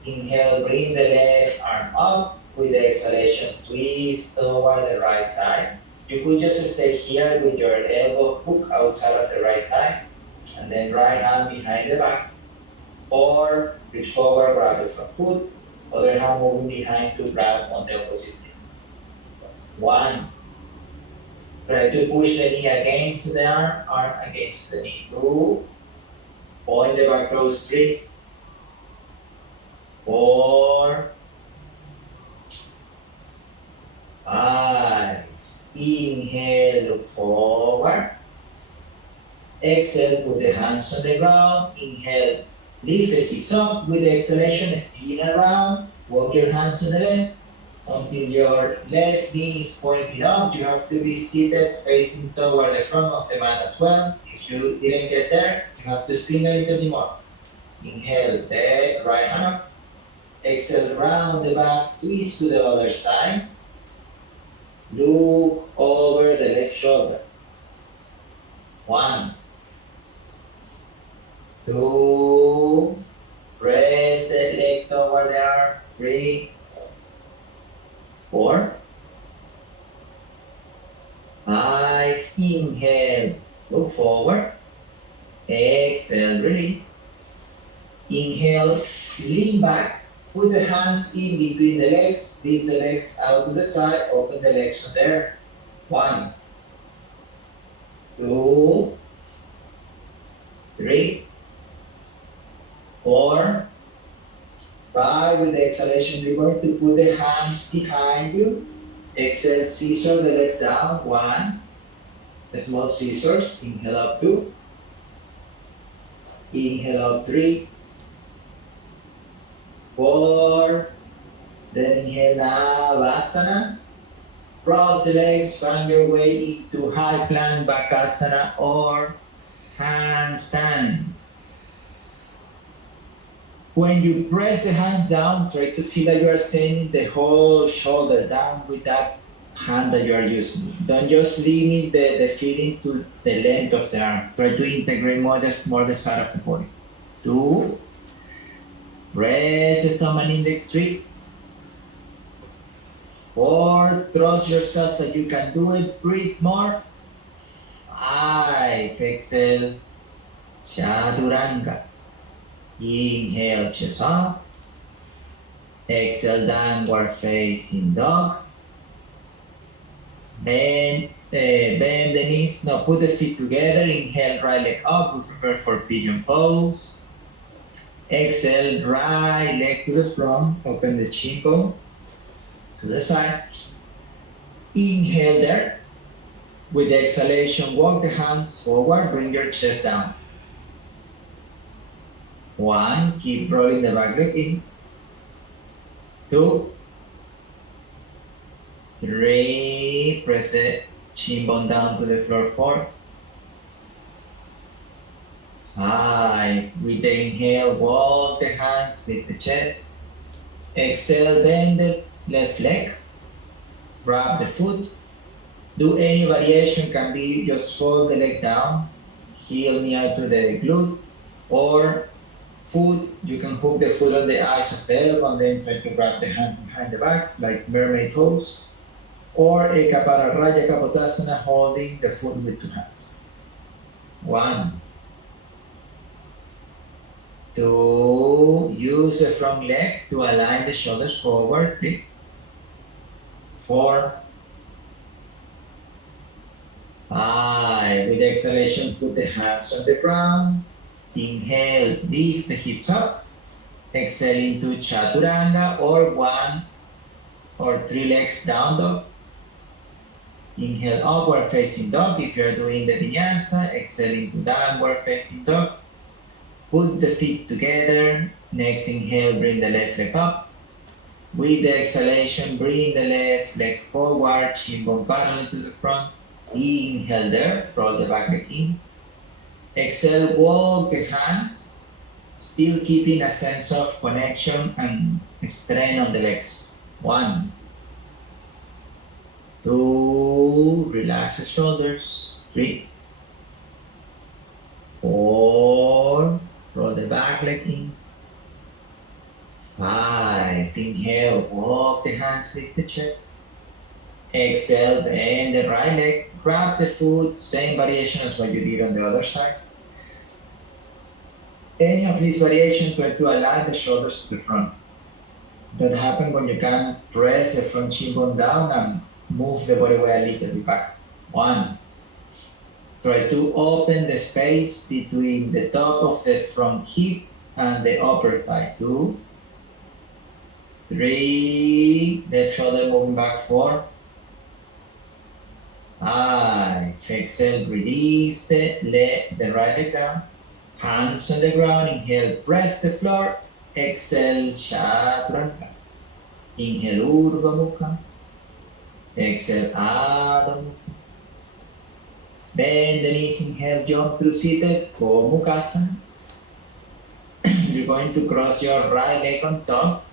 Inhale, bring the left arm up. With the exhalation, twist toward the right side. You could just stay here with your elbow hook outside of the right thigh, and then right hand behind the back, or reach forward, grab the front foot, other hand moving behind to grab on the opposite knee. 1, try to push the knee against the arm against the knee. 2, point the back toes. 3, 4, 5. Inhale, look forward. Exhale, put the hands on the ground. Inhale, lift the hips up. With the exhalation, spin around. Walk your hands to the left until your left knee is pointing up. You have to be seated facing toward the front of the mat as well. If you didn't get there, you have to spin a little bit more. Inhale, bend right hand up. Exhale, round the back, twist to the other side. Look over the left shoulder. 1, 2, press the leg toward the arm. 3, 4, 5. Inhale, look forward. Exhale, release. Inhale, lean back. Put the hands in between the legs. Lift the legs out to the side. Open the legs from there. 1, 2, 3, 4, 5. With the exhalation, you're going to put the hands behind you. Exhale, scissor the legs down. 1. The small scissors. Inhale up 2. Inhale up 3. 4. Then inhale Navasana. Cross the legs, find your way into high plank, Bakasana, or handstand. When you press the hands down, try to feel that you are sending the whole shoulder down with that hand that you are using. Don't just limit the feeling to the length of the arm. Try to integrate more the side of the body. 2. Press the thumb and index tree. 4. Trust yourself that you can do it. Breathe more. 5. Exhale. Chaturanga. Inhale, chest up. Exhale, downward facing dog. Bend the knees. Now put the feet together. Inhale, right leg up. We prepare for pigeon pose. Exhale, right leg to the front. Open the chin bone to the side. Inhale there. With the exhalation, walk the hands forward. Bring your chest down. 1. Keep rolling the back leg in. 2. 3. Press the chin bone down to the floor. 4. 5. With the inhale, walk the hands, lift the chest. Exhale, bend the left leg. Grab the foot. Do any variation, can be just fold the leg down, heel near to the glute, or foot, you can hook the foot on the eyes of the elbow and then try to grab the hand behind the back, like mermaid pose, or a Kapararaya Kapotasana, holding the foot with 2 hands. 1, 2, use the front leg to align the shoulders forward. 3, 4, 5. With exhalation, put the hands on the ground. Inhale, lift the hips up. Exhale into Chaturanga, or 1 or 3 legs down dog. Inhale, upward facing dog if you're doing the vinyasa. Exhale into downward facing dog. Put the feet together. Next inhale, bring the left leg up. With the exhalation, bring the left leg forward, shin bone parallel to the front. Inhale there, roll the back leg in. Exhale, walk the hands, still keeping a sense of connection and strain on the legs. 1, 2, relax the shoulders. 3, 4, roll the back leg in. 5, inhale, walk the hands, lift the chest. Exhale, bend the right leg, grab the foot, same variation as what you did on the other side. Any of these variations, try to align the shoulders to the front. That happens when you can press the front shin bone down and move the body weight a little bit back. 1, try to open the space between the top of the front hip and the upper thigh. 2, 3, left shoulder moving back. 4, 5, exhale, release the right leg down. Hands on the ground, inhale, press the floor. Exhale, Chaturanga. Inhale, Urdhva Mukha. Exhale, Adho Mukha. Bend the knees, inhale, jump through seated, Gomukhasana. You're going to cross your right leg on top,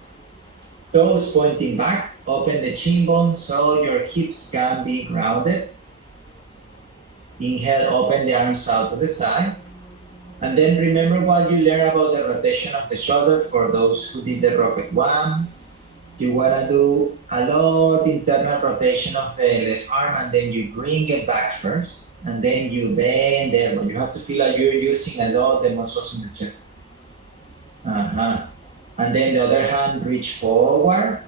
toes pointing back, open the chin bone so your hips can be grounded. Inhale, open the arms out to the side. And then remember what you learned about the rotation of the shoulder for those who did the rocket one. You want to do a lot internal rotation of the left arm, and then you bring it back first, and then you bend the elbow. You have to feel like you're using a lot of the muscles in the chest. And then the other hand, reach forward,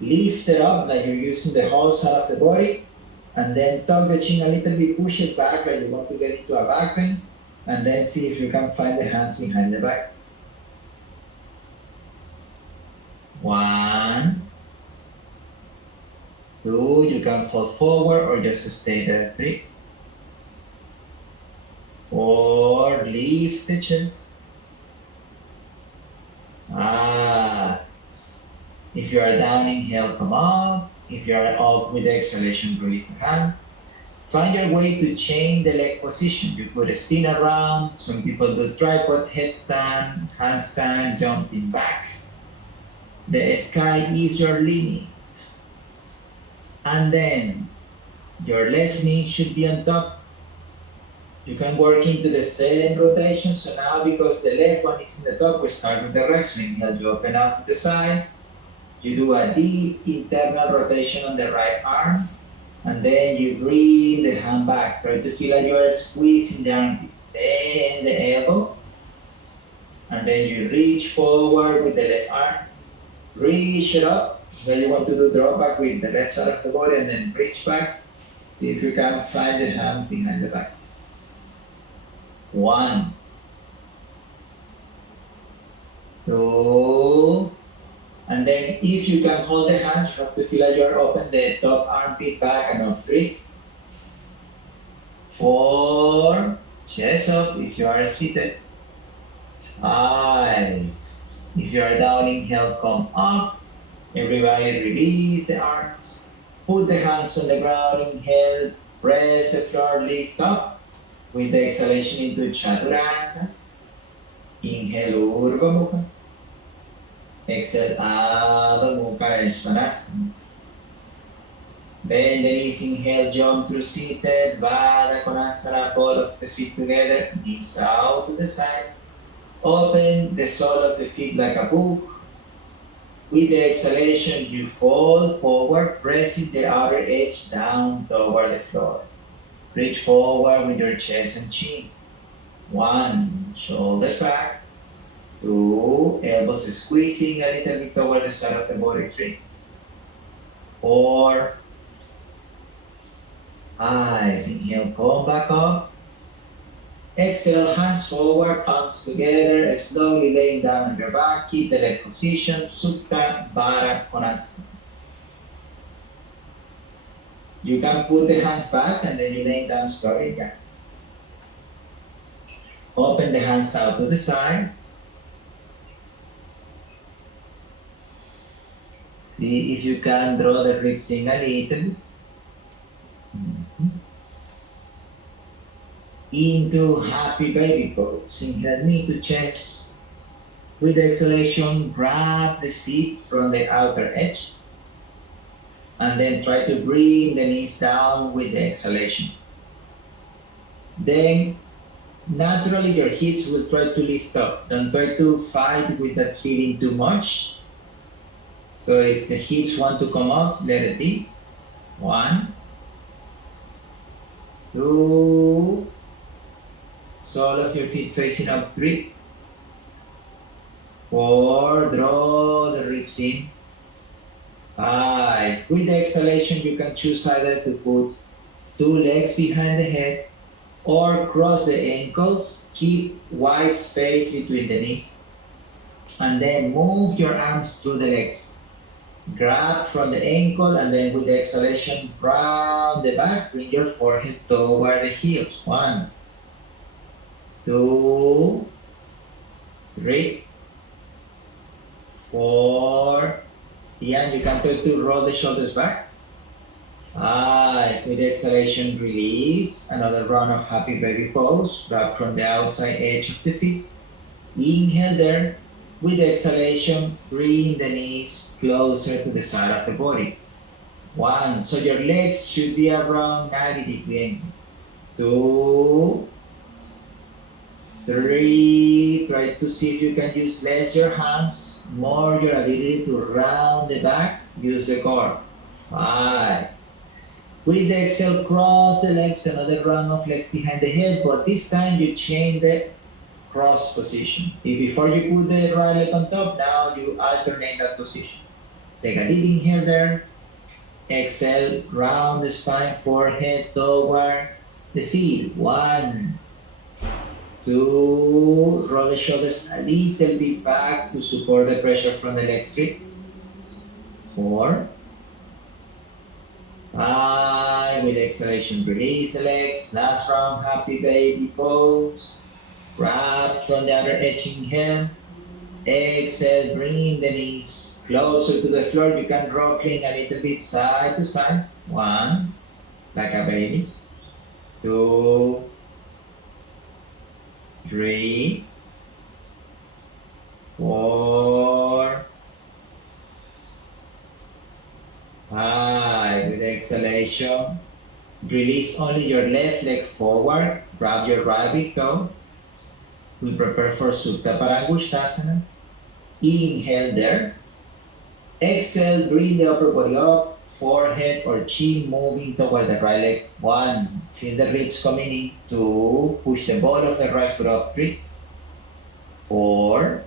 lift it up like you're using the whole side of the body, and then tuck the chin a little bit, push it back like you want to get into a back bend, and then see if you can find the hands behind the back. 1, 2, you can fall forward or just stay there. 3, 4, lift the chest. If you are down, inhale, come up. If you are up with exhalation, release the hands. Find your way to change the leg position. You put a spin around. Some people do tripod, headstand, handstand, jumping back. The sky is your limit. And then your left knee should be on top. You can work into the same rotation. So now because the left one is in the top, we start with the wrestling. You open out to the side. You do a deep internal rotation on the right arm. And then you bring the hand back. Try to feel like you are squeezing the armpit. Bend the elbow. And then you reach forward with the left arm. Reach it up. So you want to do drop back with the left side of the body and then reach back. See if you can find the hands behind the back. 1, 2, and then if you can hold the hands, you have to feel like you're open the top armpit back and up. 3, 4, chest up if you are seated. 5, if you are down, inhale, come up. Everybody release the arms. Put the hands on the ground, inhale, press the floor, lift up. With the exhalation into Chaturanga. Inhale, Urdhva Mukha. Exhale, Adho Mukha, Svanasana. Bend the knees, inhale, jump through seated. Baddha Konasana, ball of the feet together. Knees out to the side. Open the sole of the feet like a book. With the exhalation, you fall forward, pressing the outer edge down toward the floor. Reach forward with your chest and chin. 1, shoulders back. 2, elbows squeezing a little bit toward the side of the body. 3, 4, 5. Inhale, come back up. Exhale, hands forward, palms together. Slowly laying down on your back. Keep the leg position. Supta Baddha Konasana. You can put the hands back and then you lay down slowly again. Open the hands out to the side. See if you can draw the ribs in a little. Into happy baby pose. Inhale, knee to chest. With exhalation, grab the feet from the outer edge. And then try to bring the knees down with the exhalation. Then, naturally, your hips will try to lift up. Don't try to fight with that feeling too much. So if the hips want to come up, let it be. 1, 2, sole of your feet facing up. 3, 4, draw the ribs in. 5. With the exhalation, you can choose either to put 2 legs behind the head or cross the ankles. Keep wide space between the knees. And then move your arms through the legs. Grab from the ankle and then with the exhalation, round the back. Bring your forehead toward the heels. 1, 2, 3, 4. Yeah, you can try to roll the shoulders back. 5. With the exhalation, release. Another round of happy baby pose. Grab from the outside edge of the feet. Inhale there. With exhalation, bring the knees closer to the side of the body. 1. So your legs should be around 90-degree angle. 2, 3. Try to see if you can use less your hands, more your ability to round the back. Use the core. 5. With the exhale, cross the legs, another round of legs behind the head, but this time you change the cross position. If before you put the right leg on top, now you alternate that position. Take a deep inhale there. Exhale, round the spine, forehead toward the feet. 1, 2, roll the shoulders a little bit back to support the pressure from the leg strip. 4, 5, with exhalation, release the legs. Last round, happy baby pose. Grab from the other edge, inhale. Exhale, bring the knees closer to the floor. You can rocking a little bit side to side. 1, like a baby. 2, 3, 4, 5. With exhalation, release only your left leg forward. Grab your right big toe. We prepare for Supta Parangusthasana. Inhale there. Exhale, bring the upper body up, forehead or chin moving toward the right leg. 1, feel the ribs coming in. 2, push the ball of the right foot up. 3, 4,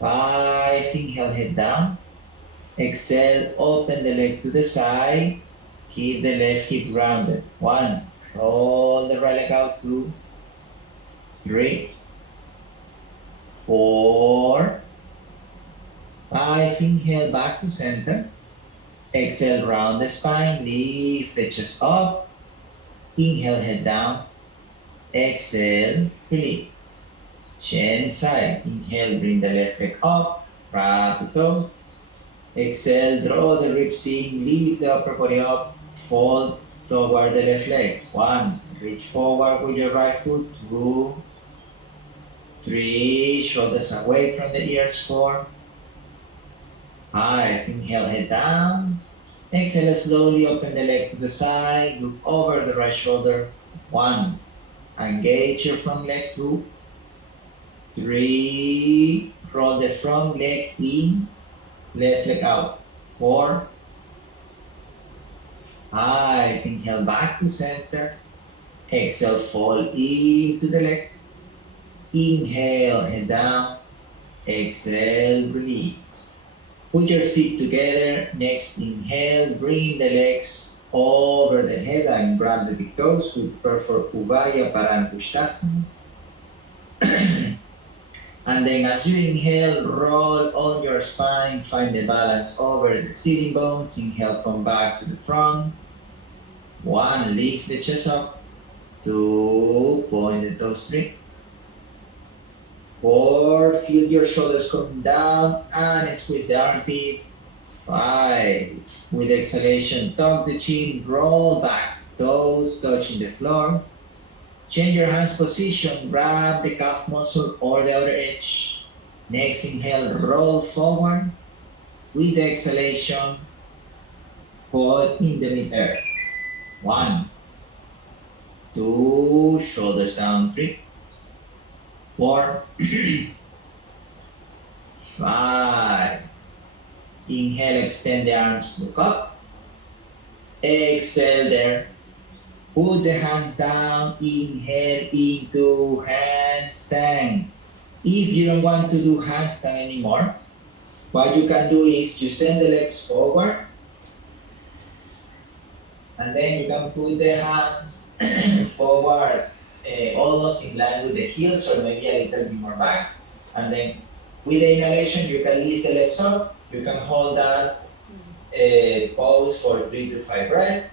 5, inhale, head down. Exhale, open the leg to the side. Keep the left hip grounded. 1, roll the right leg out. 2, 3, 4, 5, inhale back to center. Exhale, round the spine, lift the chest up. Inhale, head down. Exhale, release. Chin side. Inhale, bring the left leg up, right to toe. Exhale, draw the ribs in, lift the upper body up, fold toward the left leg. 1, reach forward with your right foot. 2, 3, shoulders away from the ears. 4, 5, inhale, head down. Exhale, slowly open the leg to the side, look over the right shoulder. 1, engage your front leg. 2, 3, roll the front leg in, left leg out. 4, 5, inhale back to center. Exhale, fall into the leg. Inhale, head down. Exhale, release. Put your feet together. Next inhale, bring the legs over the head and grab the big toes. We prepare for Uvaya Parangusthasana. And then as you inhale, roll on your spine, find the balance over the sitting bones. Inhale, come back to the front. 1, lift the chest up. 2, point the toes. 3, 4, feel your shoulders coming down and squeeze the armpit. 5, with exhalation, tuck the chin, roll back, toes touching the floor. Change your hands position, grab the calf muscle or the outer edge. Next inhale, roll forward. With the exhalation, fall in the mid-earth. 1, 2, shoulders down. 3, 4, 5. Inhale, extend the arms, look up. Exhale there. Put the hands down. Inhale into handstand. If you don't want to do handstand anymore, what you can do is you send the legs forward. And then you can put the hands forward, almost in line with the heels or maybe a little bit more back. And then with the inhalation, you can lift the legs up. You can hold that pose for 3 to 5 breaths.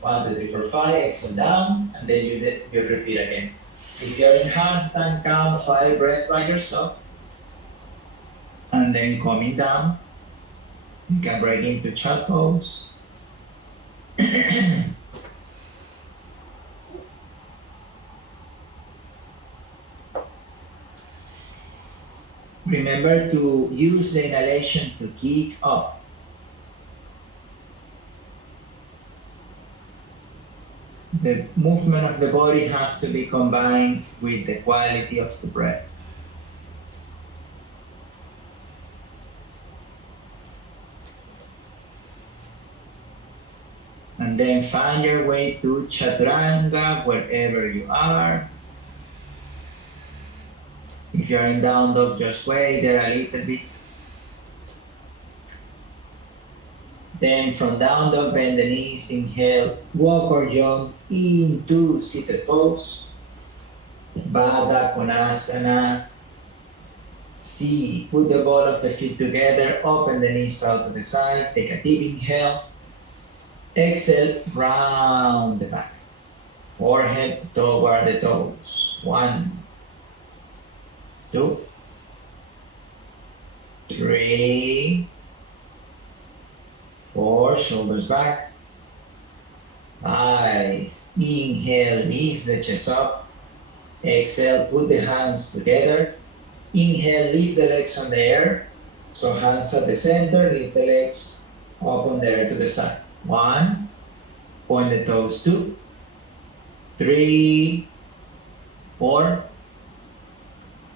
1, 2, 3, 4, 5, exhale down, and then you repeat again. If you're in handstand, count 5 breaths by yourself. And then coming down, you can break into child pose. Remember to use the inhalation to kick up. The movement of the body has to be combined with the quality of the breath. And then find your way to Chaturanga wherever you are. If you're in down dog, just wait there a little bit. Then from down dog, bend the knees, inhale, walk or jump into seated pose. Baddha Konasana. C, put the ball of the feet together, open the knees out to the side, take a deep inhale. Exhale, round the back. Forehead toward the toes. 1, 2, 3, 4, shoulders back. 5, inhale, lift the chest up. Exhale, put the hands together. Inhale, lift the legs on the air. So hands at the center, lift the legs up on the air to the side. 1, point the toes. 2, 3, 4,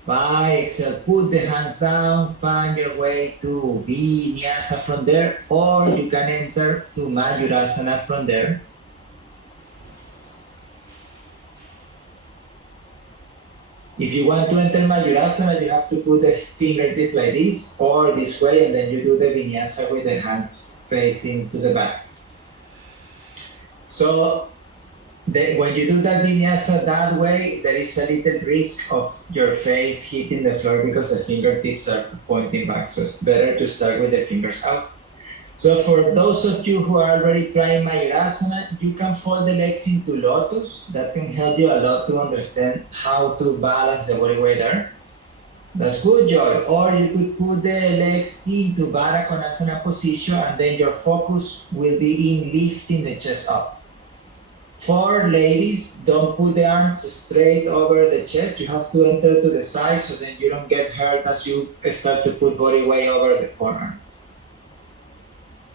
5. Exhale, put the hands down, find your way to Vinyasa from there, or you can enter to Mayurasana from there. If you want to enter Mayurasana, you have to put the fingertip like this or this way, and then you do the Vinyasa with the hands facing to the back. So when you do that Vinyasa that way, there is a little risk of your face hitting the floor because the fingertips are pointing back. So it's better to start with the fingers out. So for those of you who are already trying Mayurasana, you can fold the legs into lotus. That can help you a lot to understand how to balance the body weight there. That's good, Joy. Or you could put the legs into Baddha Konasana position, and then your focus will be in lifting the chest up. For ladies, don't put the arms straight over the chest. You have to enter to the side so then you don't get hurt as you start to put body weight over the forearms.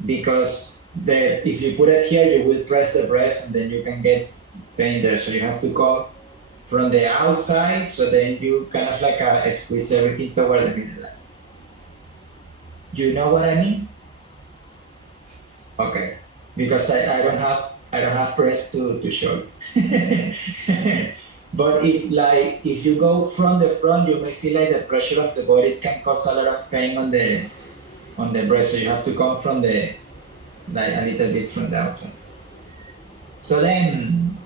Because if you put it here, you will press the breast and then you can get pain there. So you have to come from the outside, so then you kind of like squeeze everything toward the middle line. You know what I mean? Okay, because I don't have press to show you. But if you go from the front, you may feel like the pressure of the body can cause a lot of pain on the breast, so you have to come from a little bit from the outside. So then,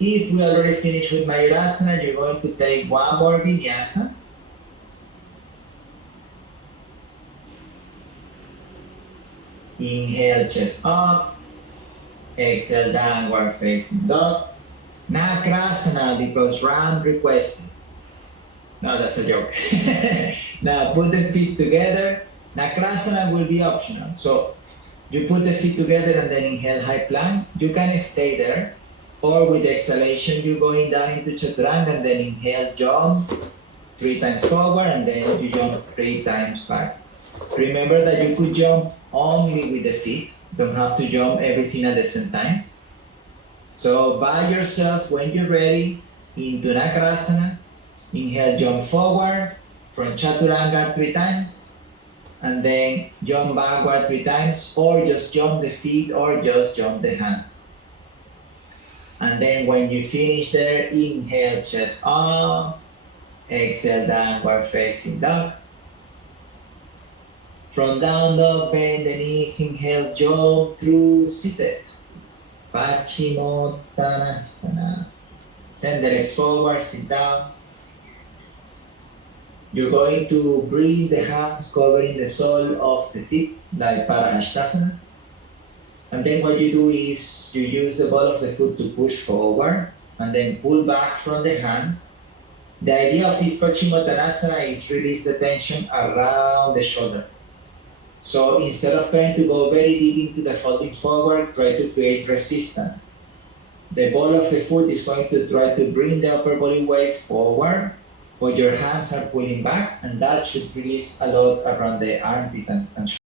if we already finished with Mayurasana, you're going to take one more Vinyasa. Inhale, chest up. Exhale, downward facing dog. Nakrasana, because Ram requested. No, that's a joke. Now put the feet together. Nakrasana will be optional. So you put the feet together and then inhale, high plank. You can stay there. Or with exhalation, you're going down into Chaturanga and then inhale, jump 3 times forward and then you jump 3 times back. Remember that you could jump only with the feet. Don't have to jump everything at the same time. So by yourself, when you're ready, into Nakrasana, inhale, jump forward from Chaturanga 3 times, and then jump backward 3 times, or just jump the feet, or just jump the hands. And then when you finish there, inhale, chest up, exhale, downward facing dog. From down dog, bend the knees, inhale, jump through seated. Paschimottanasana. Send the legs forward, sit down. You're going to bring the hands covering the sole of the feet, like Parahastasana. And then what you do is you use the ball of the foot to push forward and then pull back from the hands. The idea of this Paschimottanasana is release the tension around the shoulder. So instead of trying to go very deep into the folding forward, try to create resistance. The ball of the foot is going to try to bring the upper body weight forward, but your hands are pulling back, and that should release a lot around the armpit and